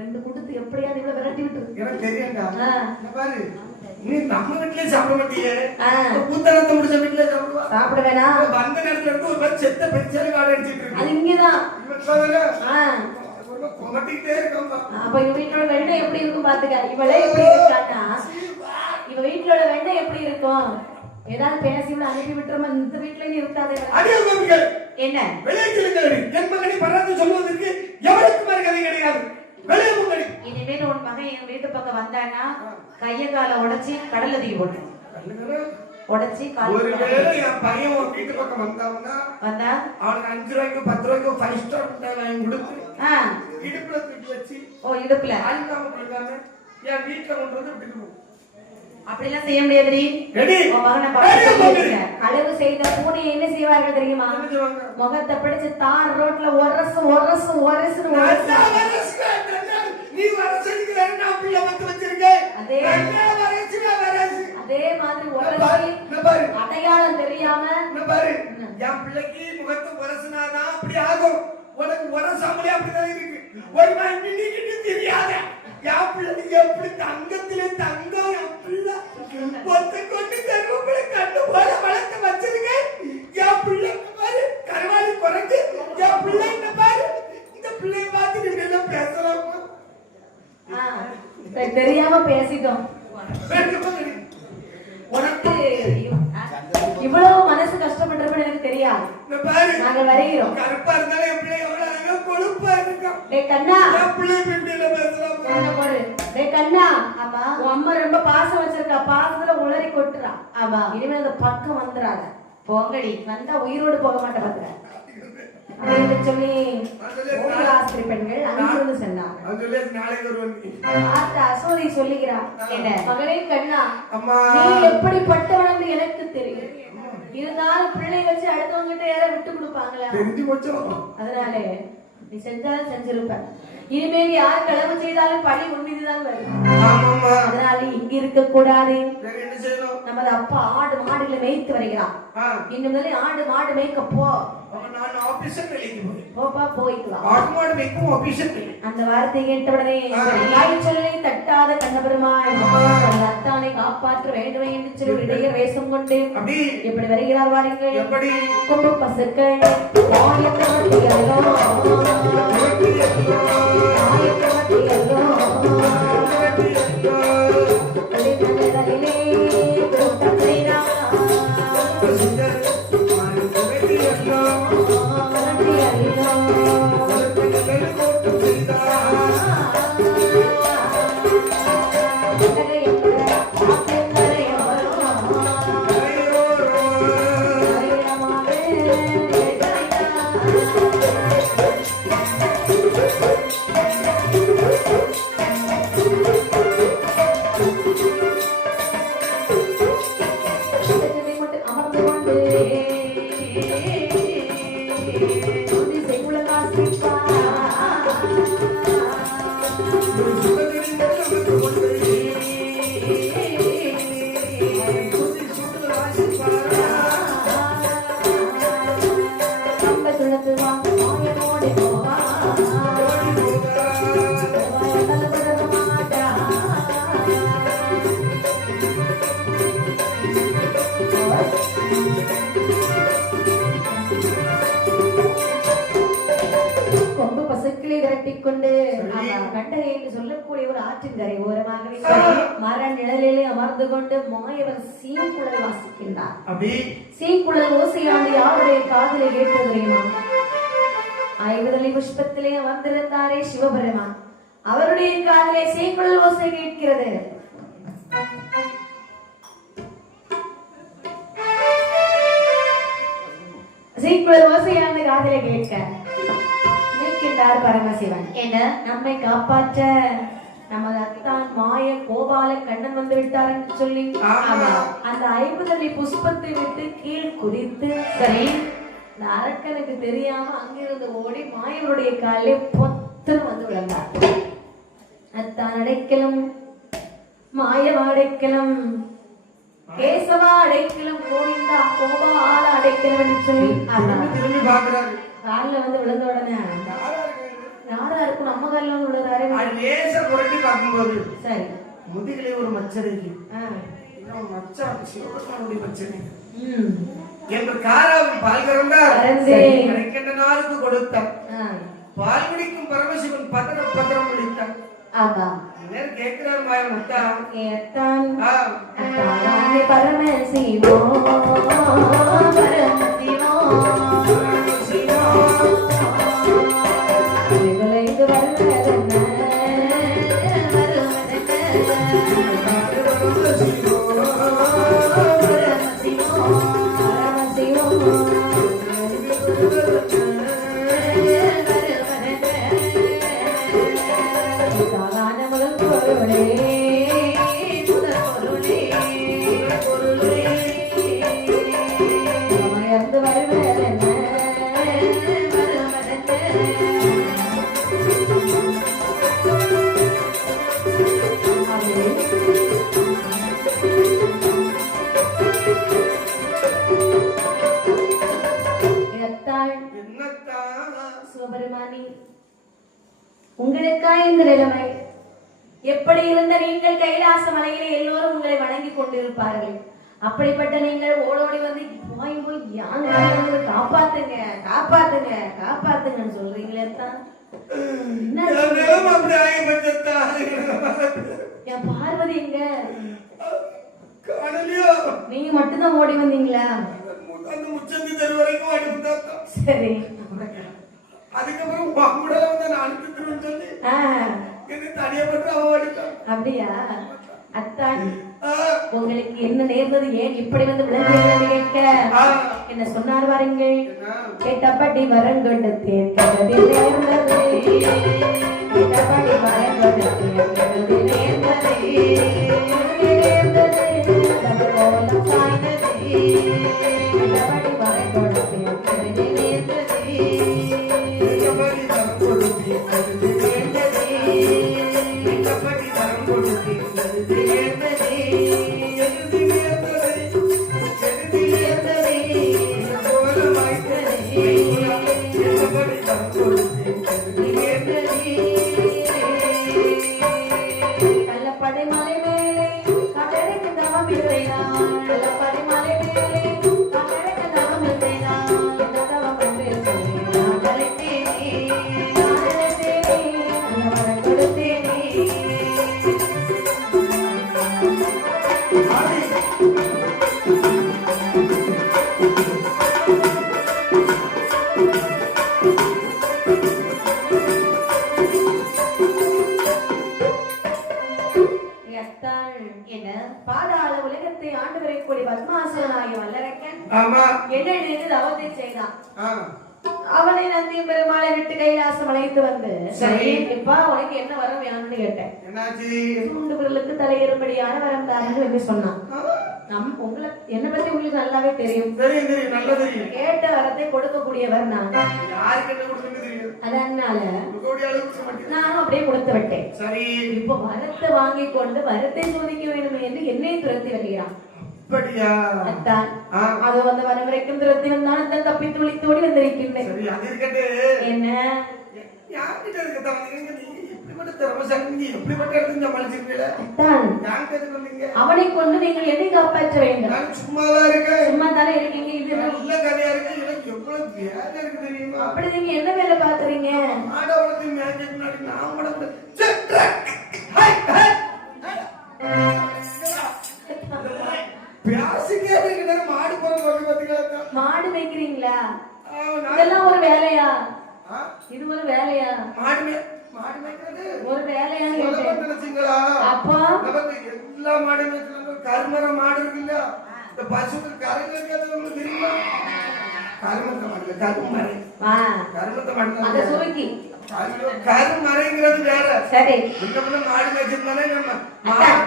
ரெண்டு குடுத்து எப்படியாவது இவ்வளவு விரட்டி விட்டு. எனக்கு தெரியும்டா. பாரு, நீ நம்ம வீட்டிலே சாப்பிட மாட்டியே, பூத்தனத்தை முடிச்ச வீட்டிலே சாப்பிடுவா. சாப்பிட வேணா? வந்த நேரத்துல இருந்து ஒரு மாதிரி செத்த பெருசாரி காடு அடிச்சிட்டு இருக்கு. அது இங்கதான். கொமட்டிக்கிட்டே இருக்கா. அப்ப இவ வீட்டோட வெண்ணெய் எப்படி இருக்கும் பாத்துக்க. இவளே எப்படி இருக்கான்னா, இவ வீட்டோட வெண்ணெய் எப்படி இருக்கும்? ஏதாவது பேசி விட அனுப்பி விட்டுறோமா? இந்த வீட்டுல இருக்காதே. அடியார்கள் என்ன விளைச்சலுங்கள் என் மகனை பராது சொல்வதற்கு எவருக்கும் கதை கிடையாது. விளையமுங்கடி இனிமேல் உன் மகன் என் வீட்டு பக்கம் வந்தானா கைய காலை உடைச்சி கடல்ல தூக்கி போட்டு உடைச்சி ஒருவேளை என் பையன் உன் வீட்டு பக்கம் வந்தா வந்தா அவனுக்கு 5 ரூபாய்க்கு 10 ரூபாய்க்கு 5 ஸ்டார் வாங்கி கொடுத்து இடுப்புல தூக்கி வச்சு இடுப்புல ஆளுக்காம கொடுக்காம என் வீட்டுல கொண்டு வந்து விட்டுருவோம். அப்படிலாம் செய்ய முடியாதுடி. களவு செய்த பூனை என்ன செய்வார்கள் தெரியுமா? முகத்தை பிடிச்சு தான் ரோட்ல ஒரசு ஒரசு ஒரசு நீ வரசடிக்கு நான் பிள்ளை வந்து வச்சிருக்க. அதே மாதிரி ஒரசி அடையாளம் தெரியாம பாரு என் பிள்ளைக்கு முகத்தை ஒரசுனாதான் அப்படி ஆகும். உனக்கு ஒரசாமலே அப்படிதான் இருக்கு. ஒரு நாள் நின்னுக்கிட்டு தெரியாத என் பிள்ளை எப்படி தங்கத்திலே தங்கம் என் பிள்ளை ஒத்த கொண்டு கருவேப்பிலை கண்டு போல வளர்த்து வச்சிருக்க. என் பிள்ளைக்கு பாரு கருவாளி குறைஞ்சு என் பிள்ளை இந்த பாரு இந்த பிள்ளைய பார்த்து நீங்க எல்லாம் பேசலாமா? தெரியாம பேசிட்டோம். உனக்கு இவ்வளவு மனசு கஷ்டப்படுறப்ப எனக்கு தெரியாது. நாங்க வருகிறோம். கருப்பா இருந்தாலும் என் பிள்ளை எவ்வளவு அழகா கொழுப்பா இருக்கும். டேய் கண்ணா என் பிள்ளை பிள்ளைல பேசலாமா? டேய் கண்ணா ஆமா உன் அம்மா ரொம்ப பாசம் வச்சிருக்கா. பாசத்துல உளறி கொட்டுறா. ஆமா இனிமே அந்த பக்கம் வந்துடாத. போங்கடி வந்தா உயிரோடு போக மாட்டேன் பாத்துற அப்படின்னு சொல்லி ஆசிரியர் பெண்கள் அங்கிருந்து சொன்னாங்க. அசோதை சொல்லுகிறா என்ன மகனே கண்ணா நீ எப்படிப்பட்டவன் என்று எனக்கு தெரியும். இருந்தாலும் பிள்ளை வச்சு அடுத்தவங்கிட்ட யாரும் விட்டு கொடுப்பாங்களா? அதனால நீ செஞ்சாலும் செஞ்சிருப்ப. இனிமேல் யார் களவு செய்தாலும் பழி உண்மைதான் வரும். அதனால இங்க இருக்க கூடாது. நமது அப்பா ஆடு மாடுகளை மேய்த்து வருகிறான். இன்னும் ஆடு மாடு மேய்க்க போ. அந்த வார்த்தை கேட்டவுடனே சொல்லி தட்டாத கண்ணபெருமாள் அத்தானை காப்பாற்ற வேண்டும் என்று சொல்லி இடைய வேஷம் கொண்டு எப்படி வருகிறார் வாருங்கள். கொம்பு பசுக்கள் கொண்டு கண்டகை என்று சொல்லக்கூடிய ஒரு ஆற்றின் கரை ஓரமாகவே மர நிழலிலே அமர்ந்து கொண்டு மாயவர் சீங்குழல் வாசிக்கின்றார். சீங்குழல் ஓசையாண்டு யாருடைய காதிலே கேட்டு தெரியுமா? ஐவதலி புஷ்பத்திலே அமர்ந்திருந்தாரே சிவபெருமான், அவருடைய காதிலே சீங்குழல் ஓசை கேட்கிறது. சீங்குழல் ஓசையாண்டு காதிலே கேட்க பரமசிவன் என்ன நம்மை காப்பாற்ற நமது அத்தான் மாய கோபால கண்ணன் வந்து விட்டார் என்று சொல்லி அந்த 50 அடி புஷ்பத்தை விட்டு கீழ் குதித்து சரி இந்த அரக்கனுக்கு தெரியாம அங்கிருந்து ஓடி மாயவருடைய காலிலே பொத்தன் வந்து விழுந்தார். அத்தான் அடைக்கலம் மாயவா அடைக்கலம் கேசவா அடைக்கலம் கோவிந்தா கோபால அடைக்கலம் என்று சொல்லி திரும்பி பாக்குறாரு. காலில் வந்து விழுந்த உடனே யாரா இருக்கும் நம்ம காலில் வந்து விழுறாரு. லேசா புரட்டி பார்க்கும்போது சரி முதுகிலே ஒரு மச்சரைக்கு என்று காராவில் பால் கறந்தார். கிடைக்கின்ற நாளுக்கு கொடுத்தார். பால் குடிக்கும் பரமசிவன் பத்திரம் குடித்தார். கேட்கிறார் மாயன் பரமசிவம் இவளைந்து வருவதென்ன சிவபெருமானி, உங்களுக்கா இந்த நிலைமை? எப்படி இருந்த நீங்கள் கைலாச மலையிலே எல்லோரும் உங்களை வணங்கி கொண்டிருப்பார்கள். அப்படிப்பட்ட நீங்கள் ஓடோடி வந்து போய் போய் யாங்க காப்பாத்துங்க காப்பாத்துங்க காப்பாத்துங்கன்னு சொல்றீங்களே தான். என் பார்வதி எங்க? நீங்க மட்டும்தான் ஓடி வந்தீங்களா? சரி, அப்படியா? அத்தான், உங்களுக்கு என்ன நேர்ந்தது? ஏன் இப்படி வந்து விளங்குகிறது கேட்க என்ன சொன்னார் வாருங்கள். கேட்டபடி வரங்கொண்டத்தேன் கதவி நேர்ந்தது, கேட்டபடி வரங்கொண்டத்தேன் கதவி நேர்ந்தது, நேர்ந்தது கோலம் சாய்ந்தது, கேட்டபடி வரங்கொண்டத்தேன் கதவி நேர்ந்தது, கேட்டபடி வரங்கொண்டத்தேன் கதவி நேர்ந்தது, கேட்டபடி வரங்கொண்டத்தேன் கதவி நேர்ந்தது, கள்ளப்படை மலை மேலே கடலுக்கு தவம் இருந்தேனான், கள்ளப்படை மலை மேலே கடலுக்கு தவம் இருந்தேனான், இந்த தவம் என்று சொன்னேன் கடலைத்தேனே, கடலைத்தேனே, அந்த வரம் கொடுத்தேனே. பாதாள உலகத்தை ஆண்டு வரக்கூடிய பத்மாசுரனாகிய வல்லரக்கன் என்ன நினைத்து தவத்தை செய்தான். அவனை நந்தி பெருமாளை விட்டு கைலாசம் அழைத்து வந்து, சரி இப்பா உனக்கு என்ன வரம் வேணும்னு கேட்டேன். மூன்று விரலுக்கு தலையேறும்படியான வரம் தாருன்னு என்று சொன்னான். உங்களை என்ன பத்தி உங்களுக்கு நல்லாவே தெரியும். கேட்ட வரத்தை கொடுக்கக்கூடியவர் நான். அதனால நானும் அப்படியே கொடுத்து விட்டேன். இப்ப வரத்தை வாங்கி கொண்டு வரத்தை சோதிக்க வேண்டும் என்று என்னை துரத்தி வருகிறான். அது வந்து வரம் வரைக்கும் துரத்தி வந்தான். தப்பி துளித்து ஓடி வந்திருக்கின்றேன். என்ன அவனை கொண்டு நீங்கள் எதை காப்பாற்ற வேண்டும்? சும்மா தானே இருக்கீங்க. இது அப்படி நீங்க என்ன வேலை பாக்குறீங்க? மாடு மேய்க்கிறீங்களா? இதெல்லாம் ஒரு வேலையா? இது ஒரு வேலையா? ஒரு வேலையான்னு அப்பா எல்லா மாடு கருமர மாடு இருக்குல்ல, இந்த பசுக்கு கரையில இருக்கிறது தெரியுமா? கருமத்தை மாடு கருமறை கருமத்தை மாடு அதை சுருக்கி கருமறைங்கிறது வேற. சரி, இந்த மாடு மேய்ச்சிருந்தாலே நம்ம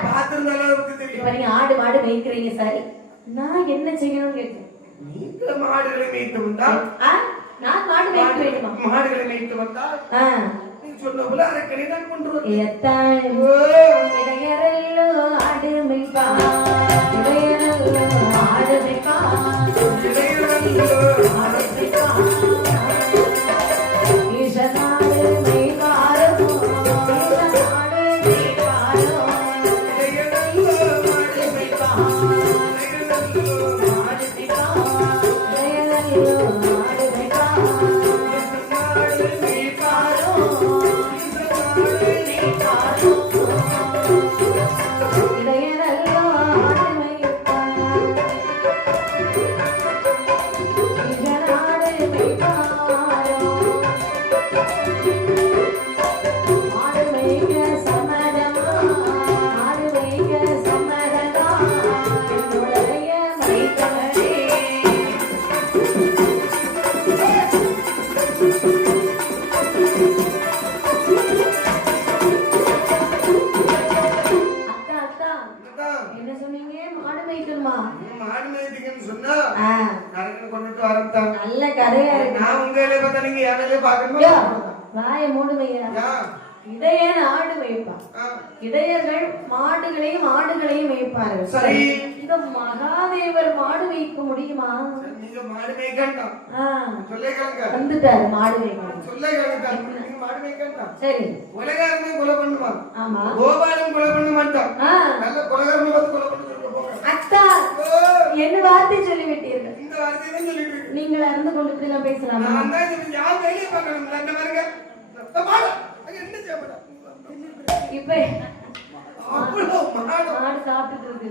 பார்த்திருந்தாலும் தெரியும். நீங்க ஆடு மாடு மேய்க்கிறீங்க. சரி, நான் என்ன செய்யணும்னு கேட்டேன். நீங்க மாடுகளை மேய்த்து வந்தா நான் மாடு மேய்க்க வேண்டுமா? மாடுகளை மேய்த்து வந்தா சொன்ன போல அரக்கனை நான் கொண்டு வருவேன். இடையரெல்லாம் நீங்க மாடு மேய்க்கணுமா? மாடு மேய்த்தீங்கன்னு சொன்னா ஆ, கரெக்ட் கொண்டுட்டு வரத்தான். நல்ல கதையா இருக்கு. நான் உங்க வேலையை பார்த்தா நீங்க என் வேலையை யோ, பார்க்கணுமா? வாயை மூடுமையா. யா. இடையன் ஆடு மேய்ப்பா. ஆ. இடையர்கள் மாடுகளையும் ஆடுகளையும் மேய்ப்பார்கள். சரி. இந்த மகாதேவர் மாடு மேய்க்க முடியுமா? நீங்க மாடு மேய்க்கண்டாம். ஆ, சொல்லே கேளுங்க. வந்துட்டாரு மாடு மேய்க்க. சொல்லே கேளுங்க. நீங்க மாடு மேய்க்கண்டாம். சரி. கொலைகாரனே கொலை பண்ணுவான். ஆமா. கோபாலும் கொலை பண்ண மாட்டான். ஆ, நல்ல கொலைகாரனை பார்த்து கொலை பண்ணிட்டு போங்க. அத்தா என்ன வார்த்தை சொல்லிவிட்டீர்கள். இந்த வார்த்தையை சொல்லிட்டு நீங்கள் அறிந்து கொண்டு இப்படி எல்லாம் பேசலாமா? நான் தான் இது யார் வேலையை பார்க்கணும் அந்த பாருங்க. மாடு அங்க என்ன செய்யப்படா? இப்ப அவ்வளவு மாடு மாடு சாப்பிட்டு இருக்கு.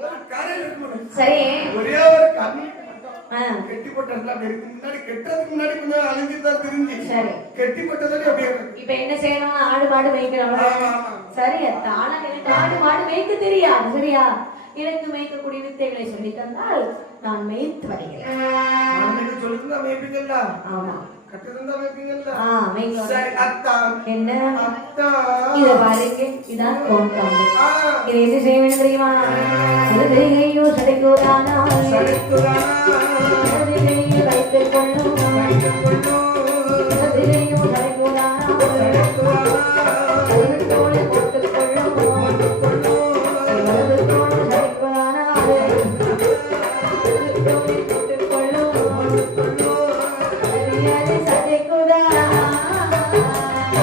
ஒரு கரையில் இருக்கணும். சரி. ஒரே ஒரு கண்ணி ஆ, கெட்டி போட்டதுல அப்படி இருக்கு. முன்னாடி கெட்டதுக்கு முன்னாடி கொஞ்சம் அழிஞ்சுதான் தெரிஞ்சு. சரி. கெட்டி போட்டதுல அப்படியே இருக்கு. இப்ப என்ன செய்யணும்? ஆடு மாடு மேய்க்கணும். ஆமா, ஆமா. சரி அத்தா, ஆனா எனக்கு ஆடு மாடு மேய்க்க தெரியாது. சரியா? எனக்கு மேய்க்கக்கூடிய வித்தைகளை சொல்லி தந்தால் நான் மேய்த்து வருகிறேன். மாடுக்கு சொல்லிருந்தா மேய்ப்பீங்கல்ல? ஆமா. கட்டிருந்தா மேய்ப்பீங்கல்ல? ஆ, மேய்க்கலாம். சரி அத்தா. என்ன? அத்தா. இத பாருங்க, இதான் கோண்காம்பு. ஆ. இது என்ன செய்ய வேண்டும் தெரியுமா? ஐயோ சடைக்கோதானா சடைக்குதானா. வைத்துக் கொள்ளும். வைத்துக் கொள்ளும். ஐயோ சடைக்கோதானா ஒரு தோளை போட்டுக் கொள்ளும். ஒரு தோளை சடைக்கோதானா ஒரு தோளை போட்டுக் கொள்ளும். அறியாது சடைக்கோதா,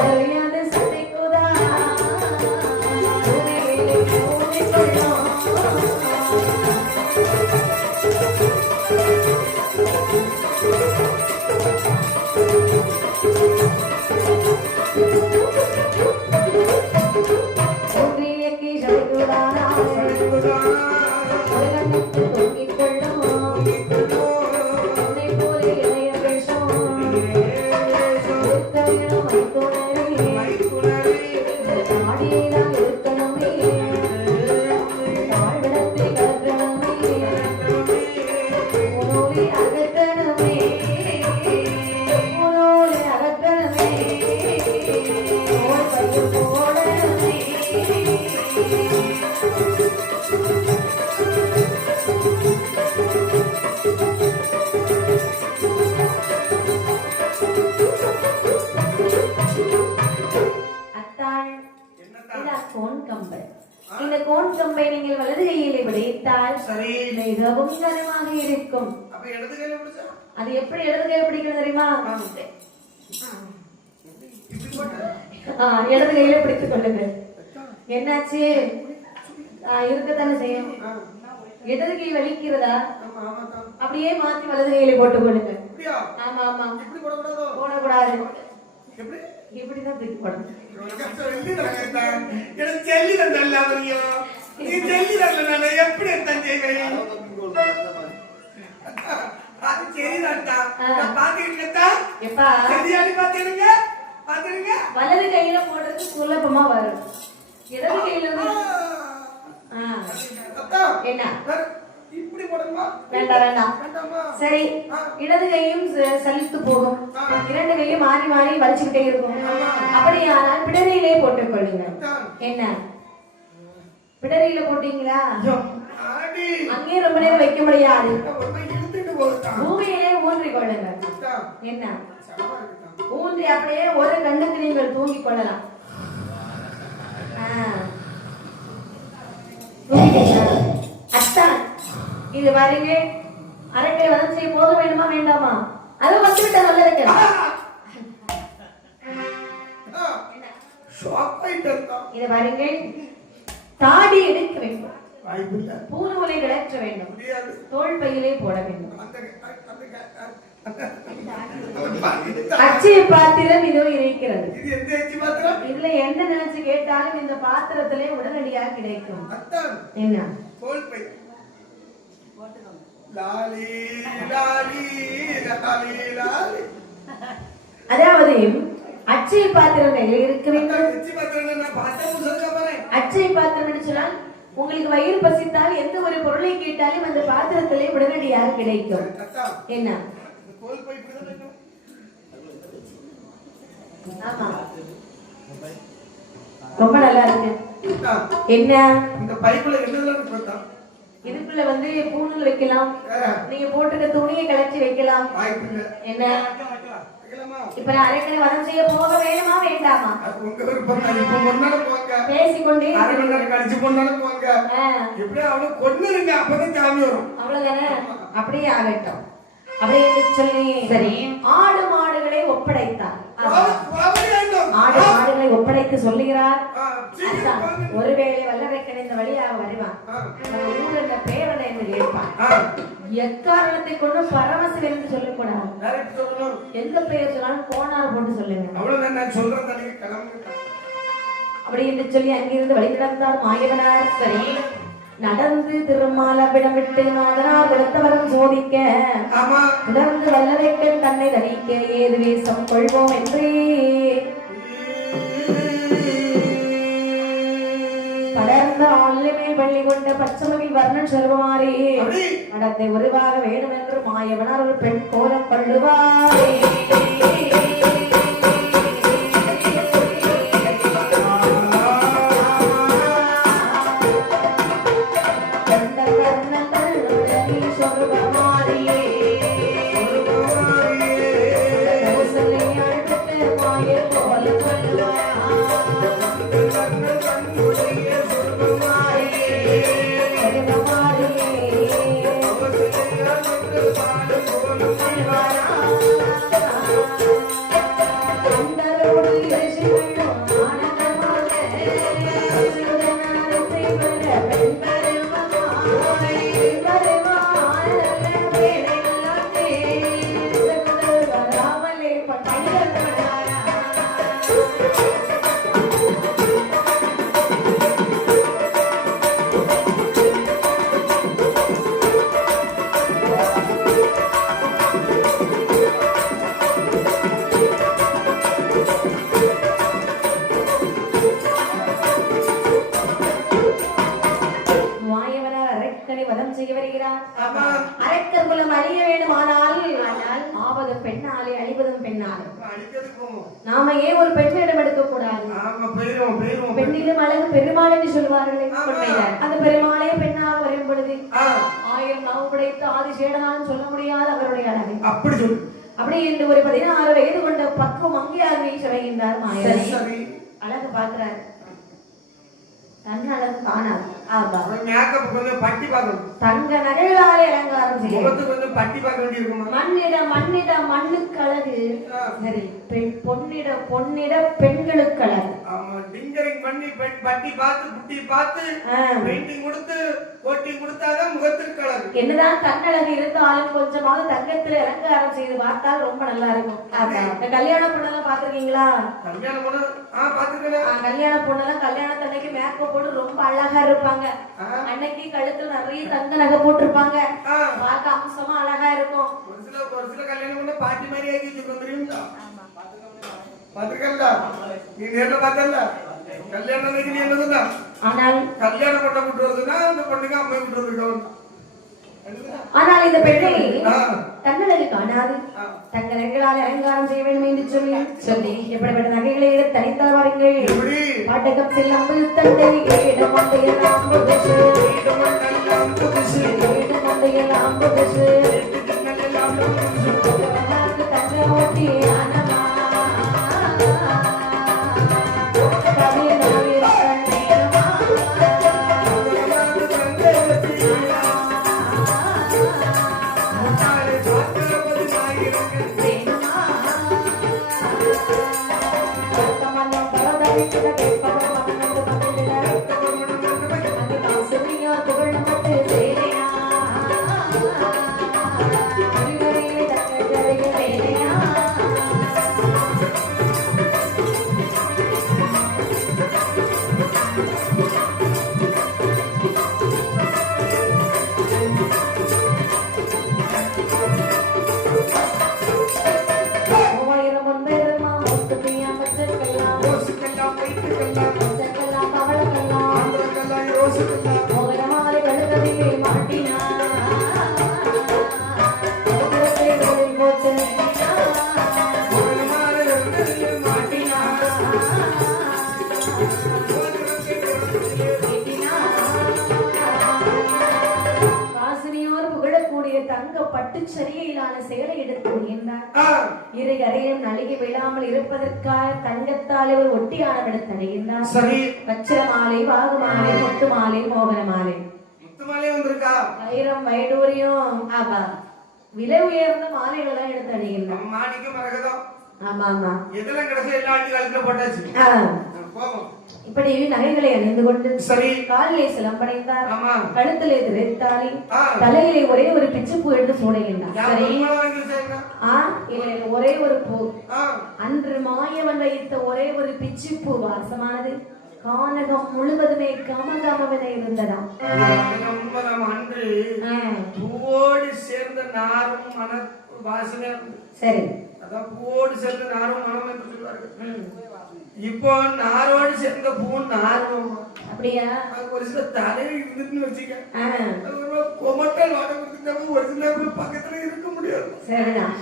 அறியாது சடைக்கோதா கொள்ளும். ஒன்றியக்கி சடைக்கோதானா உலகத்துக்கு தொங்கிக் கொள்ளும். உன்னை போல இளைய வேஷம் இருக்கவேணும் மைத்துனரே. தாடியைதான் இருக்கணுமே, தாழ்விடத்தை கலக்கணுமே, உன்னோடு அகற்றணுமே, உன்னோடு அகற்றணுமே, ஓர் பையில் போடணுமே. அத்தாள், இதான் கோன் கம்பை. இந்த கோன் கம்பை நீங்கள் வலது கையிலே பிடித்தால் சரி. மிகவும் கனமாக இருக்கும். அப்ப இடது கையில பிடிச்சா அது எப்படி இடது கையில பிடிக்கிறது தெரியுமா? இப்படி போட்டா இடது கையில பிடித்துக் கொள்ளுங்க. என்னாச்சு? இருக்கத்தானே செய்யும். இடது கை வலிக்கிறதா? ஆமா ஆமா தான். அப்படியே மாத்தி வலது கையில போட்டுக் கொள்ளுங்க. அப்படியா? ஆமா ஆமா, இப்படி போடக்கூடாதோ? போடக்கூடாது. எப்படி? இப்படிதான் தூக்கி போடணும். எனக்கு ஜல்லி தந்தல்ல அவரியா? நீ ஜல்லி தரல நான் எப்படி எடுத்தான் செய்வேன்? அது சரிதான்டா. நான் பாத்துக்கிட்டா எப்பா சரியானு பாத்துருங்க. பாத்துருங்க. வலது கையில போடுறது சுலபமா வரும். இடது கையில அத்தா என்ன? இப்படி போடணுமா? வேண்டாம் வேண்டாம். வேண்டாமா? சரி, இடது கையும் சலித்து போகும், இரண்டு கையும் மாறி மாறி வலிச்சுக்கிட்டே இருக்கும். அப்படியானால் பிடரியிலே போட்டுக் கொள்ளுங்க. என்ன? பிடரியில போட்டீங்களா? ஆடி அங்கே ரொம்ப நேரம் வைக்க முடியாது. ஒரு இழுத்துட்டு போகுதா? பூமியிலே ஊன்றி கொள்ளுங்க. அத்தா என்ன? சமமா இருக்குதா? ஊன்றி அப்படியே ஒரு கண்ணுக்கு நீங்கள் தூங்கிக் கொள்ளலாம். அத்தா, இது பாருங்க, அரைக்கை வதம் செய்ய போக வேண்டுமா வேண்டாமா? அது வந்து விட்ட நல்ல இருக்கு. இது பாருங்க, தாடி எடுக்க வேண்டும், பூநூலை கிளற்ற வேண்டும், தோள் பையிலே போட வேண்டும். அச்சய பாத்திரம் இதோ இருக்கிறது. இதுல என்ன நினைச்சு கேட்டாலும் இந்த பாத்திரத்திலே உடனடியாக கிடைக்கும். என்ன? அதாவது அச்சய பாத்திரம் கையில் இருக்க வேண்டும். அச்சய பாத்திரம் என்று சொன்னால் உங்களுக்கு வயிறு பசித்தால் எந்த ஒரு பொருளை கேட்டாலும் அந்த பாத்திரத்திலே உடனடியாக கிடைக்கும். என்ன? ஆமா, ரொம்ப நல்லா இருக்கு. என்ன? இந்த பைக்குள்ள என்னெல்லாம் இதுக்குள்ள வந்து பூணூல் வைக்கலாம், நீங்க போட்டிருக்க துணியை கலச்சி வைக்கலாம். என்ன இப்ப நான் அரைக்கடை வதம் செய்ய போக வேணுமா வேண்டாமா? பேசிக்கொண்டே அவ்வளவுதானே, அப்படியே ஆகட்டும். அப்படியே சொல்லி சரி, ஆடு மாடுகளை ஒப்படைத்தார். ஆடு மாடுகளை ஒப்படைத்து சொல்லுகிறார், ஒருவேளை வல்லரைக்கன் இந்த வழியாக வருவான், ஊர் என்ற பேரனை என்று கேட்பான். எக்காரணத்தை கொண்டு பரமசிவன் என்று சொல்லக்கூடாது, எந்த பெயர் சொன்னாலும் கோணார் போட்டு சொல்லுங்க. அப்படி என்று சொல்லி அங்கிருந்து வழி நடந்தார் மாயவனார். சரி, நடந்து திருமாலவிடம் விட்டு நாதனார் விடத்தவரும் சோதிக்க, தொடர்ந்து வல்லரைக்கன் தன்னை தணிக்க ஏது வேஷம் கொள்வோம் என்றே படர்ந்த ஆளுமேல் பள்ளி கொண்ட பச்சமகில் வர்ணன் செல்வமாறி நடத்தை உருவாக வேண்டும் என்று மாயவனார் ஒரு பெண் கோலம் கொள்ளுவாரே. அரக்கர் குலம் அழிய வேண்டுமானால் ஆவது பெண்ணாலே அழிவதும் பெண்ணாலே. நாம ஏன் ஒரு பெண்ணிடம் எடுக்க கூடாது? பெண்ணிலும் அழகு பெருமாள் என்று சொல்வார்களே, அந்த பெருமாளே பெண்ணாக வரும் பொழுது 1000 நாவு படைத்து ஆதிசேடனாலும் சொல்ல முடியாது அவருடைய அழகு. அப்படி என்று ஒரு 16 வயது கொண்ட பக்குவம் அங்கேயாகவே சொல்கின்றார் மாயவன். அழகு பார்க்கிறார், தன் அழகு காணாது. தங்க நகைகளாலே அலங்காரம் மண்ணிட மண்ணுக்கு அழகு, சரி, பொன்னிட பொன்னிட பெண்களுக்கு அழகு. என்னதான் தன்னழகு இருந்தாலும் கொஞ்சமாவது தங்கத்துல அலங்காரம் செய்து பார்த்தால் ரொம்ப நல்லா இருக்கும். கல்யாண பொண்ணெல்லாம் பாத்துருக்கீங்களா? கல்யாண பொண்ணெல்லாம் கல்யாணத்தன்னைக்கு மேக்கப் போட்டு ரொம்ப அழகா இருப்பாங்க. அன்னைக்கு கழுத்துல நிறைய தங்க நகை போட்டிருப்பாங்க, பார்க்க அம்சமா அழகா இருக்கும். பாட்டி மாதிரி ஆனால் இந்த பெண்ணை தன்னழகு காணாது, தங்க நகைகளால் அலங்காரம் செய்ய வேண்டும் என்று சொல்லி எப்படிப்பட்ட நகைகளை தனித்தால் வாருங்கள். பாட்டகம் செல்லம்பு தந்தை இடமந்தையெல்லாம் தங்க ஓட்டி தங்க நாச்சியோர் புகழக்கூடிய தங்க பட்டு சரியிலான சேலை எடுத்து அணிகின்றார். இரு கரையிலும் நழுகி விழாமல் இருப்பதற்காக தங்கத்தால் ஒரு ஒட்டியானம் எடுத்து அணிகின்றார். வச்சிர மாலை, வாகு மாலை, முத்து மாலை, மோகன மாலை, முத்து மாலை வந்திருக்கா, வைரம் வைடூரியம், ஆமா விலை உயர்ந்த மாலைகள் எல்லாம் எடுத்து அணிகின்றார். மாணிக்கம் மரகதம், ஆமா ஆமா இதெல்லாம் கிடைச்ச எல்லா ஆண்டு காலத்துல போட்டாச்சு. போவோம். இப்படி நகைகளை அணிந்து கொண்டு சரி காலிலே சிலம்படைந்தார். ஆமா. கழுத்திலே திரைத்தாளி, தலையிலே ஒரே ஒரு பிச்சுப்பூ எடுத்து சூடுகின்றார். சரி இல்லை, ஒரே ஒரு பூ. அன்று மாயவன் வைத்த ஒரே ஒரு பிச்சுப்பூ வாசமானது கானகம் முழுவதுமே கமகமவென இருந்ததாம். அன்று பூவோடு சேர்ந்த நாரும் மன வாசனை. சரி, அதான் பூவோடு சேர்ந்த நாரும் மனம் என்று சொல்வார்கள். இப்போ நாரோடு சேர்ந்த பூ நாரும் அப்படியா? ஒரு சில தலையில் இருந்துன்னு வச்சுக்க, கொமட்டல் வாட கொடுத்துட்டாங்க. ஒரு சில பக்கத்துல இருக்க முடியாது. சரிதான்.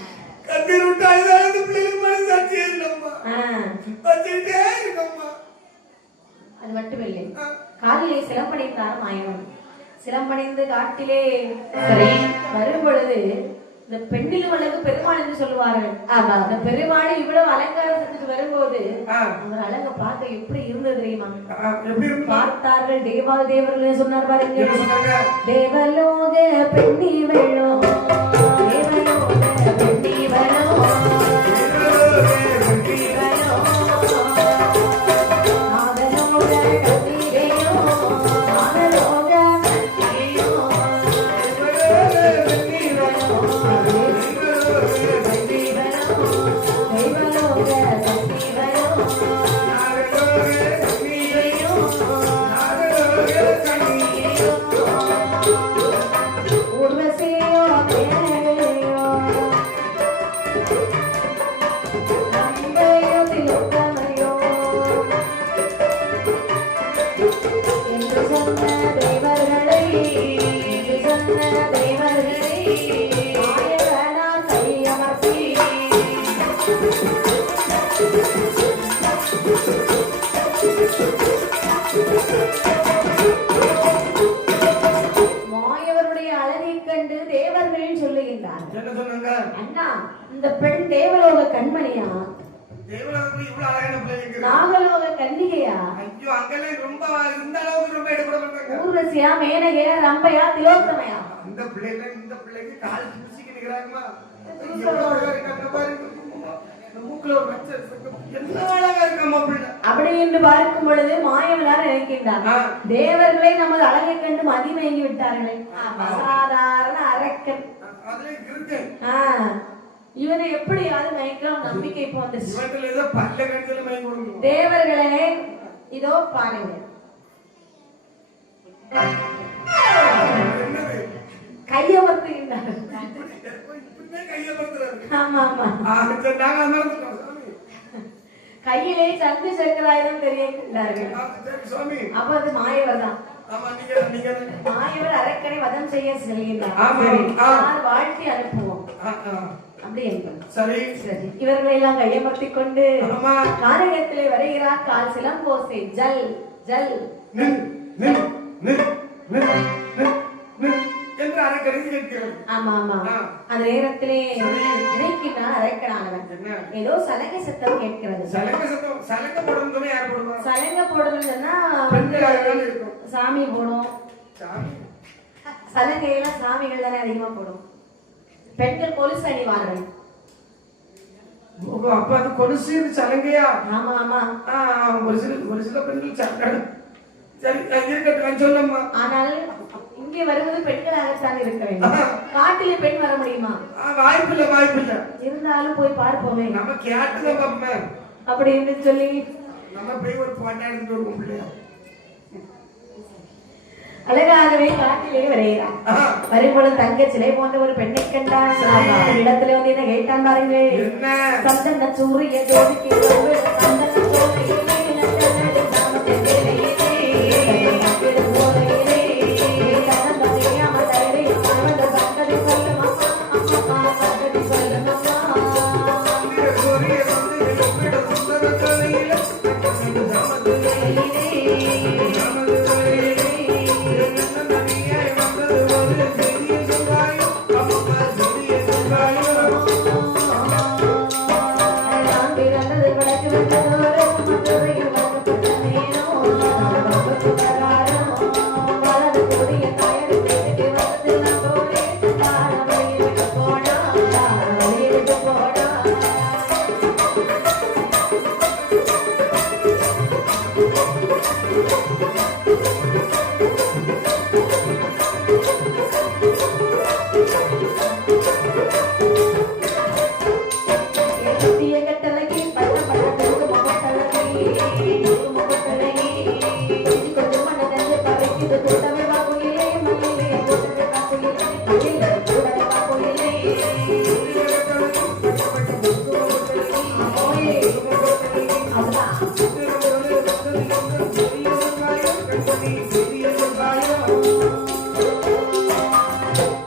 கண்ணீர் விட்டு அழுதாலும் பிள்ளைகள் மனசு சாட்சியே இல்லம்மா, வச்சுக்கிட்டே இருக்கம்மா. அது மட்டுமில்லை, காலிலே சிலம்படைந்தார் மாயவன். சிலம்படைந்து காட்டிலே வரும் பொழுது இந்த பெண்ணிலும் அழகு பெருமாள் என்று சொல்லுவார்கள். அந்த பெருமாள் இவ்வளவு அலங்காரத்துக்கு வரும்போது அவர் அழக பார்க்க எப்படி இருந்தது தெரியுமா? பார்த்தார்கள் தேவாதி தேவர்கள் சொன்னார் பாருங்க. தேவலோக பெண்ணி வெள்ளோ, தேவலோக பெண்ணி வெள்ளோ, அண்ணா இந்த பெண் தேவலோக கண்மணியா, நாகலோக கன்னிகையா, ஊர்வசியா, மேனகையா, ரம்பையா, திலோத்தமையா? இந்த பிள்ளைக்கு கால் தூசிக்கு நிக்கிறாங்கம்மா. அப்படி என்று பார்க்கும் பொழுது மாயவனார் நினைக்கின்றார், தேவர்களை நமது அழகை கண்டு மதிமயங்கி விட்டார்களே. அசாதாரண அரக்கன் இவனை எப்படியாவது மயக்கலாம் நம்பிக்கை இப்போ வந்துருச்சு. தேவர்களே இதோ பாருங்க, கையமர்த்துகின்றார். ஆமா ஆமா, கையிலே சங்கு சக்கராயுதம் தெரிவிக்கின்றார்கள். அப்ப அது மாயவர் தான். மாயவர் அரக்கனை வதம் செய்ய செல்கின்றார். வாழ்த்தி அனுப்புவோம் அப்படி என்பது. இவர்களை எல்லாம் கையமர்த்தி கொண்டு காரகத்திலே வருகிறார். கால் சிலம்போசை ஜல் ஜல் ஆமா ஆமா. அந்த நேரத்திலே நினைக்கின்றான் அரக்கனானவன், ஏதோ சலங்கை சத்தம் கேட்கிறது. சலங்கை போடணும்னா சாமி போடும். சலங்கையெல்லாம் சாமிகள் தானே அதிகமா போடும். பெண்கள் கொலுசு அணிவார்கள். அப்ப அது கொலுசு சலங்கையா? ஆமா ஆமா. ஒரு சில பெண்கள் சொல்லம்மா. ஆனால் இங்கே வருவது பெண்களாகத்தான் இருக்க வேண்டும். காட்டிலே பெண் வர முடியுமா? வாய்ப்பில்லை. இருந்தாலும் போய் பார்ப்போமே, நம்ம கேட்டுதான் பாப்போமே அப்படி என்று சொல்லி நம்ம போய் ஒரு பாட்டா எடுத்துட்டு வருவோம். பிள்ளையா அழகாகவே காட்டிலே வருகிறார். வரும்பொழுது தங்க சிலை போன்ற ஒரு பெண்ணை கண்டான். இடத்துல வந்து என்ன கேட்டான் பாருங்கள். சந்தன சூரிய ஜோதிக்கு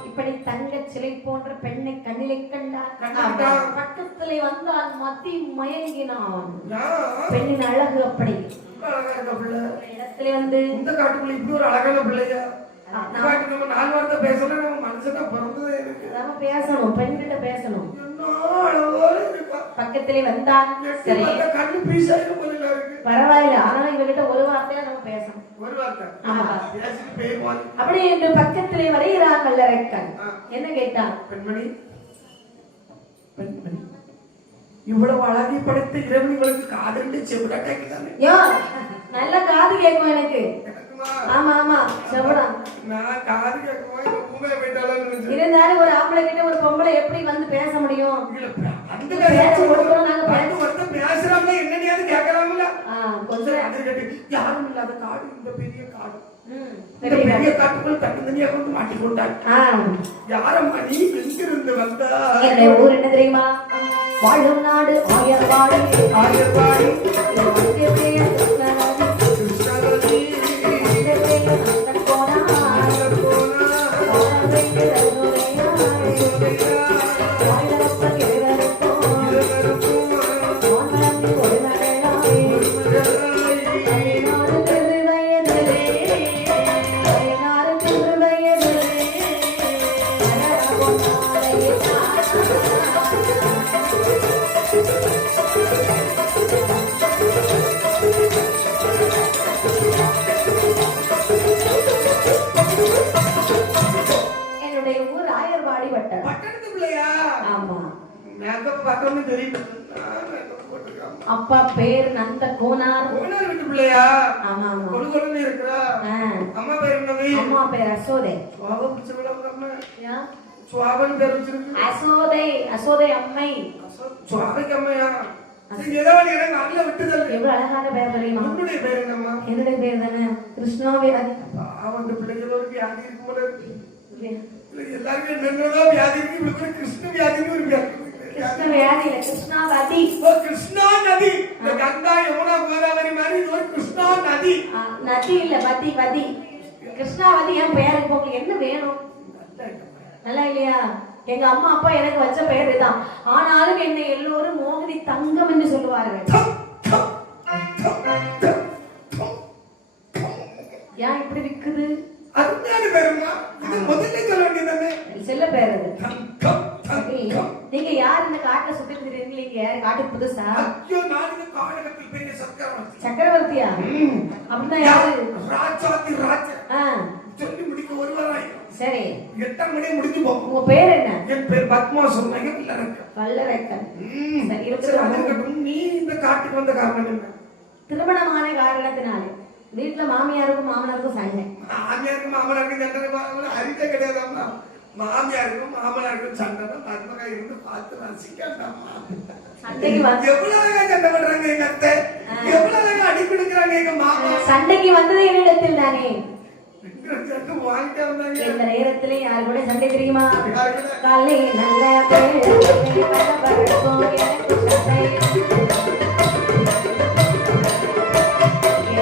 இப்படி தங்க சிலை போன்ற பெண்ணை கண்ணிலை கண்டார். பக்கத்திலே வந்தால் மதி மயங்கினான். பெண்ணின் அழகு அப்படி இடத்துல வந்து இந்த காட்டுக்குள்ள இப்படி ஒரு அழகான பிள்ளையா நம்ம 4 வார்த்தை பேசணும். நம்ம மனுஷனா பிறந்ததே இருக்கு. நாம பேசணும், பெண்கிட்ட பேசணும். பக்கத்திலே வந்தான். சரி, கண்ணு பீசாயிரம் போல இருக்கு. பரவாயில்ல, ஆனா இவகிட்ட ஒரு வார்த்தையா நம்ம பேசணும். ஒரு வார்த்தை பேசிட்டு போய் அப்படி என்று பக்கத்திலே வருகிறான் வல்லரைக்கன். என்ன கேட்டான்? பெண்மணி, பெண்மணி, இவ்வளவு அழகை படைத்த இறைவனுக்கு காதண்டு செவிடா கேட்குதானே? நல்ல காது கேட்கும் எனக்கு. ஆமா ஆமா, செவிடா. நான் காது கேட்கும்போது ஊமையா போயிட்டாலும் இருந்தாலும் ஒரு ஆம்பளை கிட்ட ஒரு பொம்பளை எப்படி வந்து பேச முடியும்? அந்த பேச்சு கொடுக்கணும். நாங்க பேசுறாங்க, என்னன்னு கேட்கலாம்ல. கொஞ்சம் யாரும் இல்லாத காடு, இந்த பெரிய காடு, பெரிய காட்டுக்குள் தனித்தனியா கொண்டு மாட்டிக்கொண்டார். யாரம்மா நீ எங்கிருந்து வந்தா? என்னுடைய ஊர் என்ன தெரியுமா? வாழும் நாடு ஆயர்வாடி. ஆயர்வாடி அப்பா பேர் நந்த கோனார். கோனார் வீட்டு பிள்ளையா? ஆமா ஆமா. கொழுகொழுன்னு இருக்கா. அம்மா பேர் என்னது? அம்மா பேர் அசோதை. சுவாபம் பிடிச்சவள அம்மா. யா சுவாபம் பேர் வச்சிருக்கு. அசோதை. அசோதை அம்மை. சுவாபைக்கு அம்மையா? நீங்க ஏதாவது எனக்கு நல்ல விட்டுதல். எவ்வளவு அழகான பேர் தெரியுமா? உன்னுடைய பேர் என்னம்மா? என்னுடைய பேர் தானே கிருஷ்ணாவேதி. அவங்க பிள்ளைகளோட வியாதி இருக்கும் போல இருக்கு. எல்லாருமே என்னென்னதோ வியாதி இருக்கு. இவளுக்கு கிருஷ்ண வியாதின்னு ஒரு வியாதி. கிருஷ்ண வியாதி இல்ல, கிருஷ்ணாவதி. கிருஷ்ணா நதி. இந்த கங்கா யமுனா கோதாவரி மாதிரி இது ஒரு கிருஷ்ணா நதி. நதி இல்ல, வதி வதி. கிருஷ்ணாவதி என் பேர். இப்போ உங்களுக்கு என்ன வேணும்? நல்லா இல்லையா? எங்க அம்மா அப்பா எனக்கு வச்ச பெயர் தான். ஆனாலும் என்னை எல்லோரும் மோகினி தங்கம் என்று சொல்லுவார்கள். ஏன் இப்படி இருக்குது? அதுதானே பேருமா? இது முதல்ல சொல்ல வேண்டியதானே? செல்ல பேர் அது. நீங்க யார் இந்த காட்டுல சுத்திட்டு இருக்கீங்க? காட்டுக்கு புதுசா? ஐயோ, நான் இந்த காடகத்தில் பெரிய சக்கரவர்த்தி. சக்கரவர்த்தியா? அப்படின்னா யாரு? ராஜாதி ராஜா. சொல்லி முடிக்க ஒரு வாரம். சரி, 8 மணி முடிஞ்சு போகும். உங்க பேர் என்ன? என் பேர் பத்மாசுரன். வல்லரைக்கன். சரி, இருக்கட்டும். நீ இந்த காட்டுக்கு வந்த காரணம் என்ன? திருமணமான காரணத்தினாலே வீட்டுல மாமியாருக்கும் மாமனாருக்கும் சண்டை. மாமியாருக்கும் மாமனாருக்கும் சண்டை அறிக்கை கிடையாதாம்மா. மாமியாருக்கும் மாமனாருக்கும் சண்டை மருமகா இருந்து பார்த்து ரசிக்காண்டாமா. எவ்வளவு சண்டை பண்றாங்க எங்க அத்தை, எவ்வளவு அடி கொடுக்குறாங்க எங்க மாமா. சண்டைக்கு வந்தது என்னிடத்தில் தானே. இந்த நேரத்திலே யாரு கூட சண்டை தெரியுமா? காலை நல்ல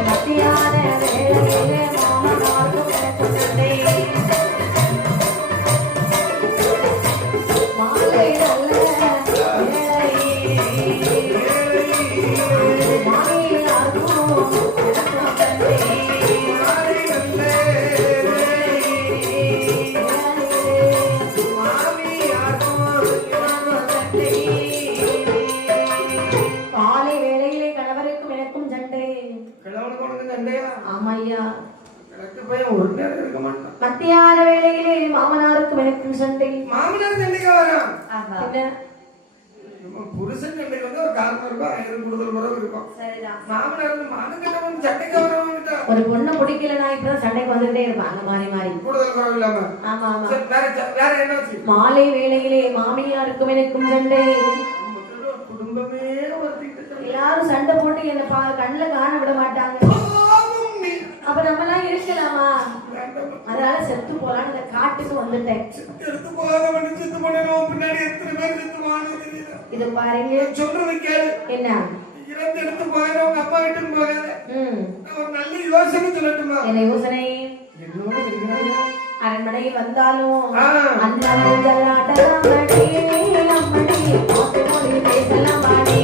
மத்தியான வேளையிலே மாமனாருக்கும் எனக்கு சண்டை. மாலை நல்ல மாட்டான். மத்தியான வேளையிலே மாமனாருக்கும் எனக்கும் சண்டை. மாமனார் சண்டைக்கு வரான். என்ன புருஷன் சண்டைக்கு வந்து ஒரு 400 ரூபாய் 1000 கூடுதல் வரவு இருக்கும். சரிதான். மாமனார் வந்து மாமனார் சண்டைக்கு வரவங்கிட்ட ஒரு பொண்ணை பிடிக்கலனா இப்பதான் சண்டைக்கு வந்துட்டே இருப்பாங்க மாறி மாறி. கூடுதல் வரவு இல்லாம. ஆமா ஆமா. வேற என்னாச்சு? மாலை வேளையிலே மாமியாருக்கும் எனக்கும் சண்டை. குடும்பமே எல்லாரும் சண்டை போட்டு என்ன கண்ணுல காண விட மாட்டாங்க. அப்ப நம்ம எல்லாம் இருக்கலாமா? அதனால செத்து போலான்னு இந்த காட்டுக்கு வந்துட்டேன். இது பாருங்க சொல்றது கேளு. என்ன எடுத்து போகிற உங்க அப்பா வீட்டுக்கு போகாத. ஒரு நல்ல யோசனை சொல்லட்டுமா? என்ன யோசனை? அரண்மனை வந்தாலும் அண்ணன் ஜல்லாட்டலாமடி நம்மடி போட்டு மொழி பேசலாமடி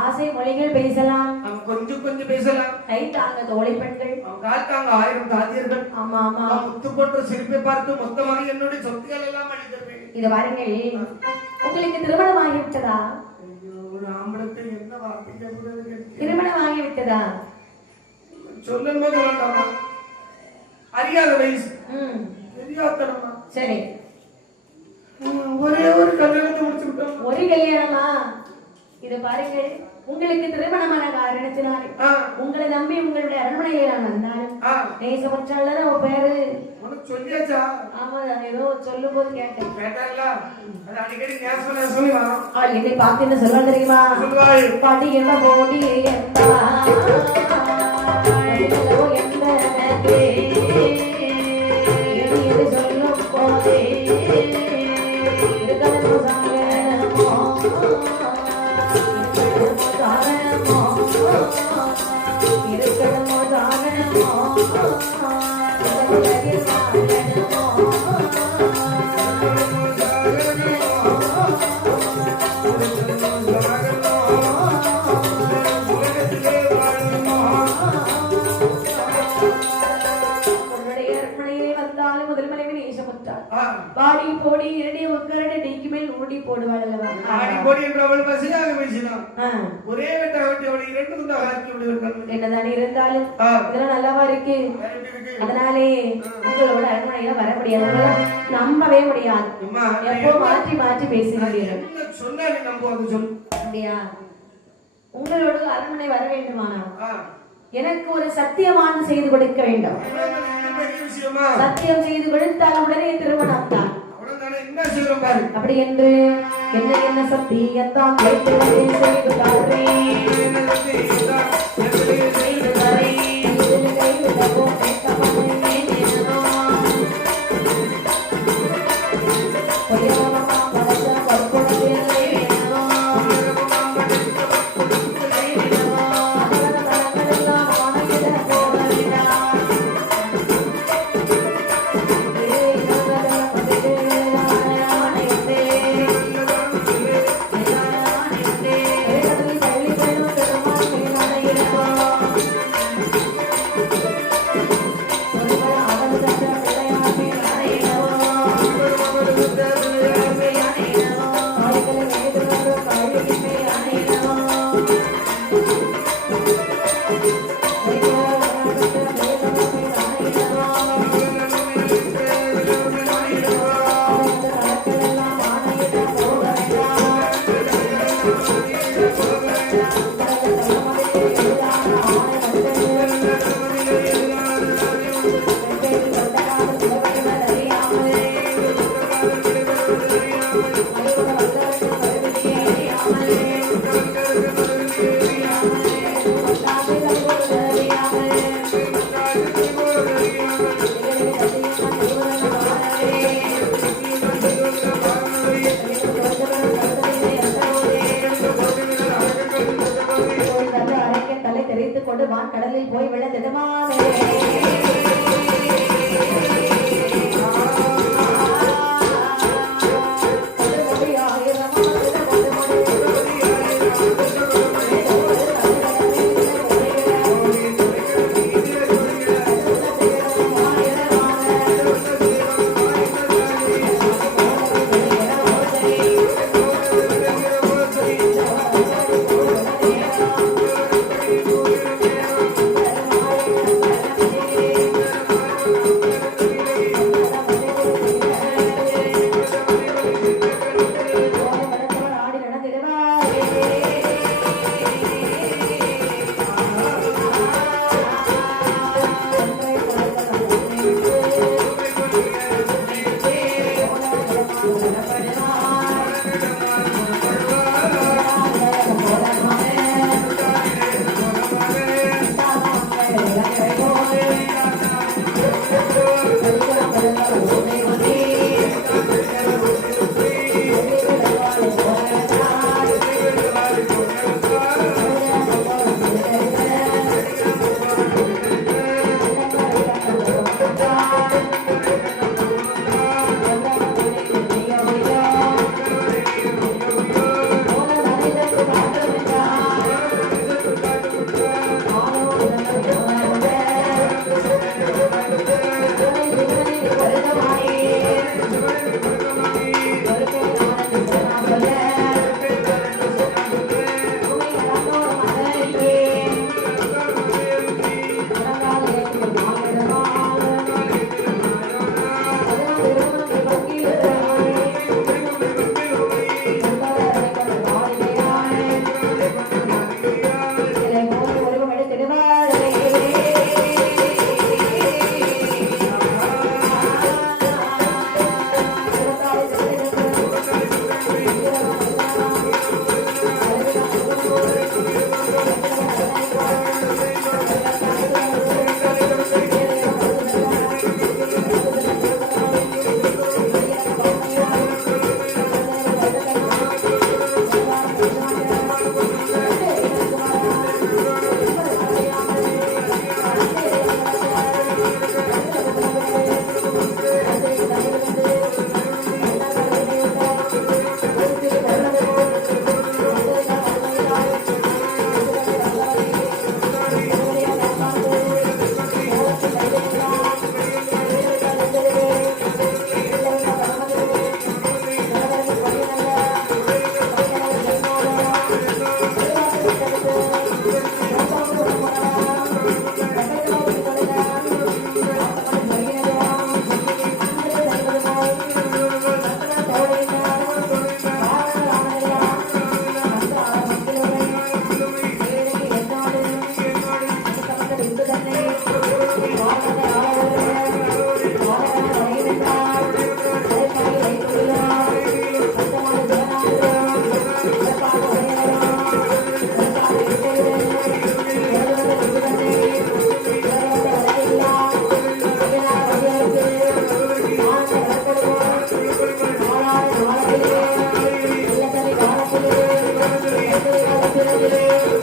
ஆசை மொழிகள் பேசலாம். கொஞ்சம் கொஞ்சம் பேசலாம். கை தாங்க தோழி பெண்கள், காத்தாங்க 1000 தாதியர்கள். ஆமா ஆமா. முத்து போன்ற சிரிப்பை பார்த்து மொத்தமாக என்னுடைய சொத்துக்கள் எல்லாம் அழிந்திருப்பேன். இத பாருங்கள், உங்களுக்கு திருமணம் ஆகிவிட்டதா? ஒரு ஆம்பளத்தை என்ன வார்த்தை திருமணம் ஆகிவிட்டதா? சொல்லும் போது வேண்டாமா? அறியாத வயசு, தெரியாதனமா? சரி, ஒரே ஒரு கல்யாணத்தை முடிச்சு விட்டோம். ஒரு கல்யாணமா? இத பாருங்கள், உங்களுக்கு திருமணமான காரணத்தினாலே உங்களை நம்பி உங்களுடைய அரண்மனையில நான் வந்தாலும் நேசமற்றால நம்ம பேரு உனக்கு சொல்லியாச்சா? ஆமா, ஏதோ சொல்லும் போது கேட்டேன். கேட்டால அது அடிக்கடி நேசம் சொல்லி வரோம். அவள் என்னை பார்த்து என்ன சொல்ல தெரியுமா? பாட்டி என்ன போடி எந்த சொல்லும் போதே பாடி போடி இரடி உட்காரடி டிக்கு மேல் ஓடி போடுவாள் அல்லவா? ஆடி போடி என்ற அவள் பசியாக பேசினான். ஒரே வெட்ட வெட்டி அவளை 2 துண்டாக ஆக்கி விடுவார்கள். என்னதான் இருந்தாலும் இதெல்லாம் நல்லாவா இருக்கு? அதனாலே உங்களோட அரண்மனையில வர முடியாது, நம்பவே முடியாது. எப்போ மாற்றி மாற்றி பேசுகிறீர்கள். சொன்னாலே நம்புவாங்க. சொல் அப்படியா? உங்களோட அரண்மனை வர வேண்டுமானா எனக்கு ஒரு சத்தியமான செய்து கொடுக்க வேண்டும். சத்தியம் செய்து கொடுத்தால் உடனே திருமணம் தான். அப்படி என்று என்ன என்ன சத்தியத்தான் கேட்டு செய்து Thank you.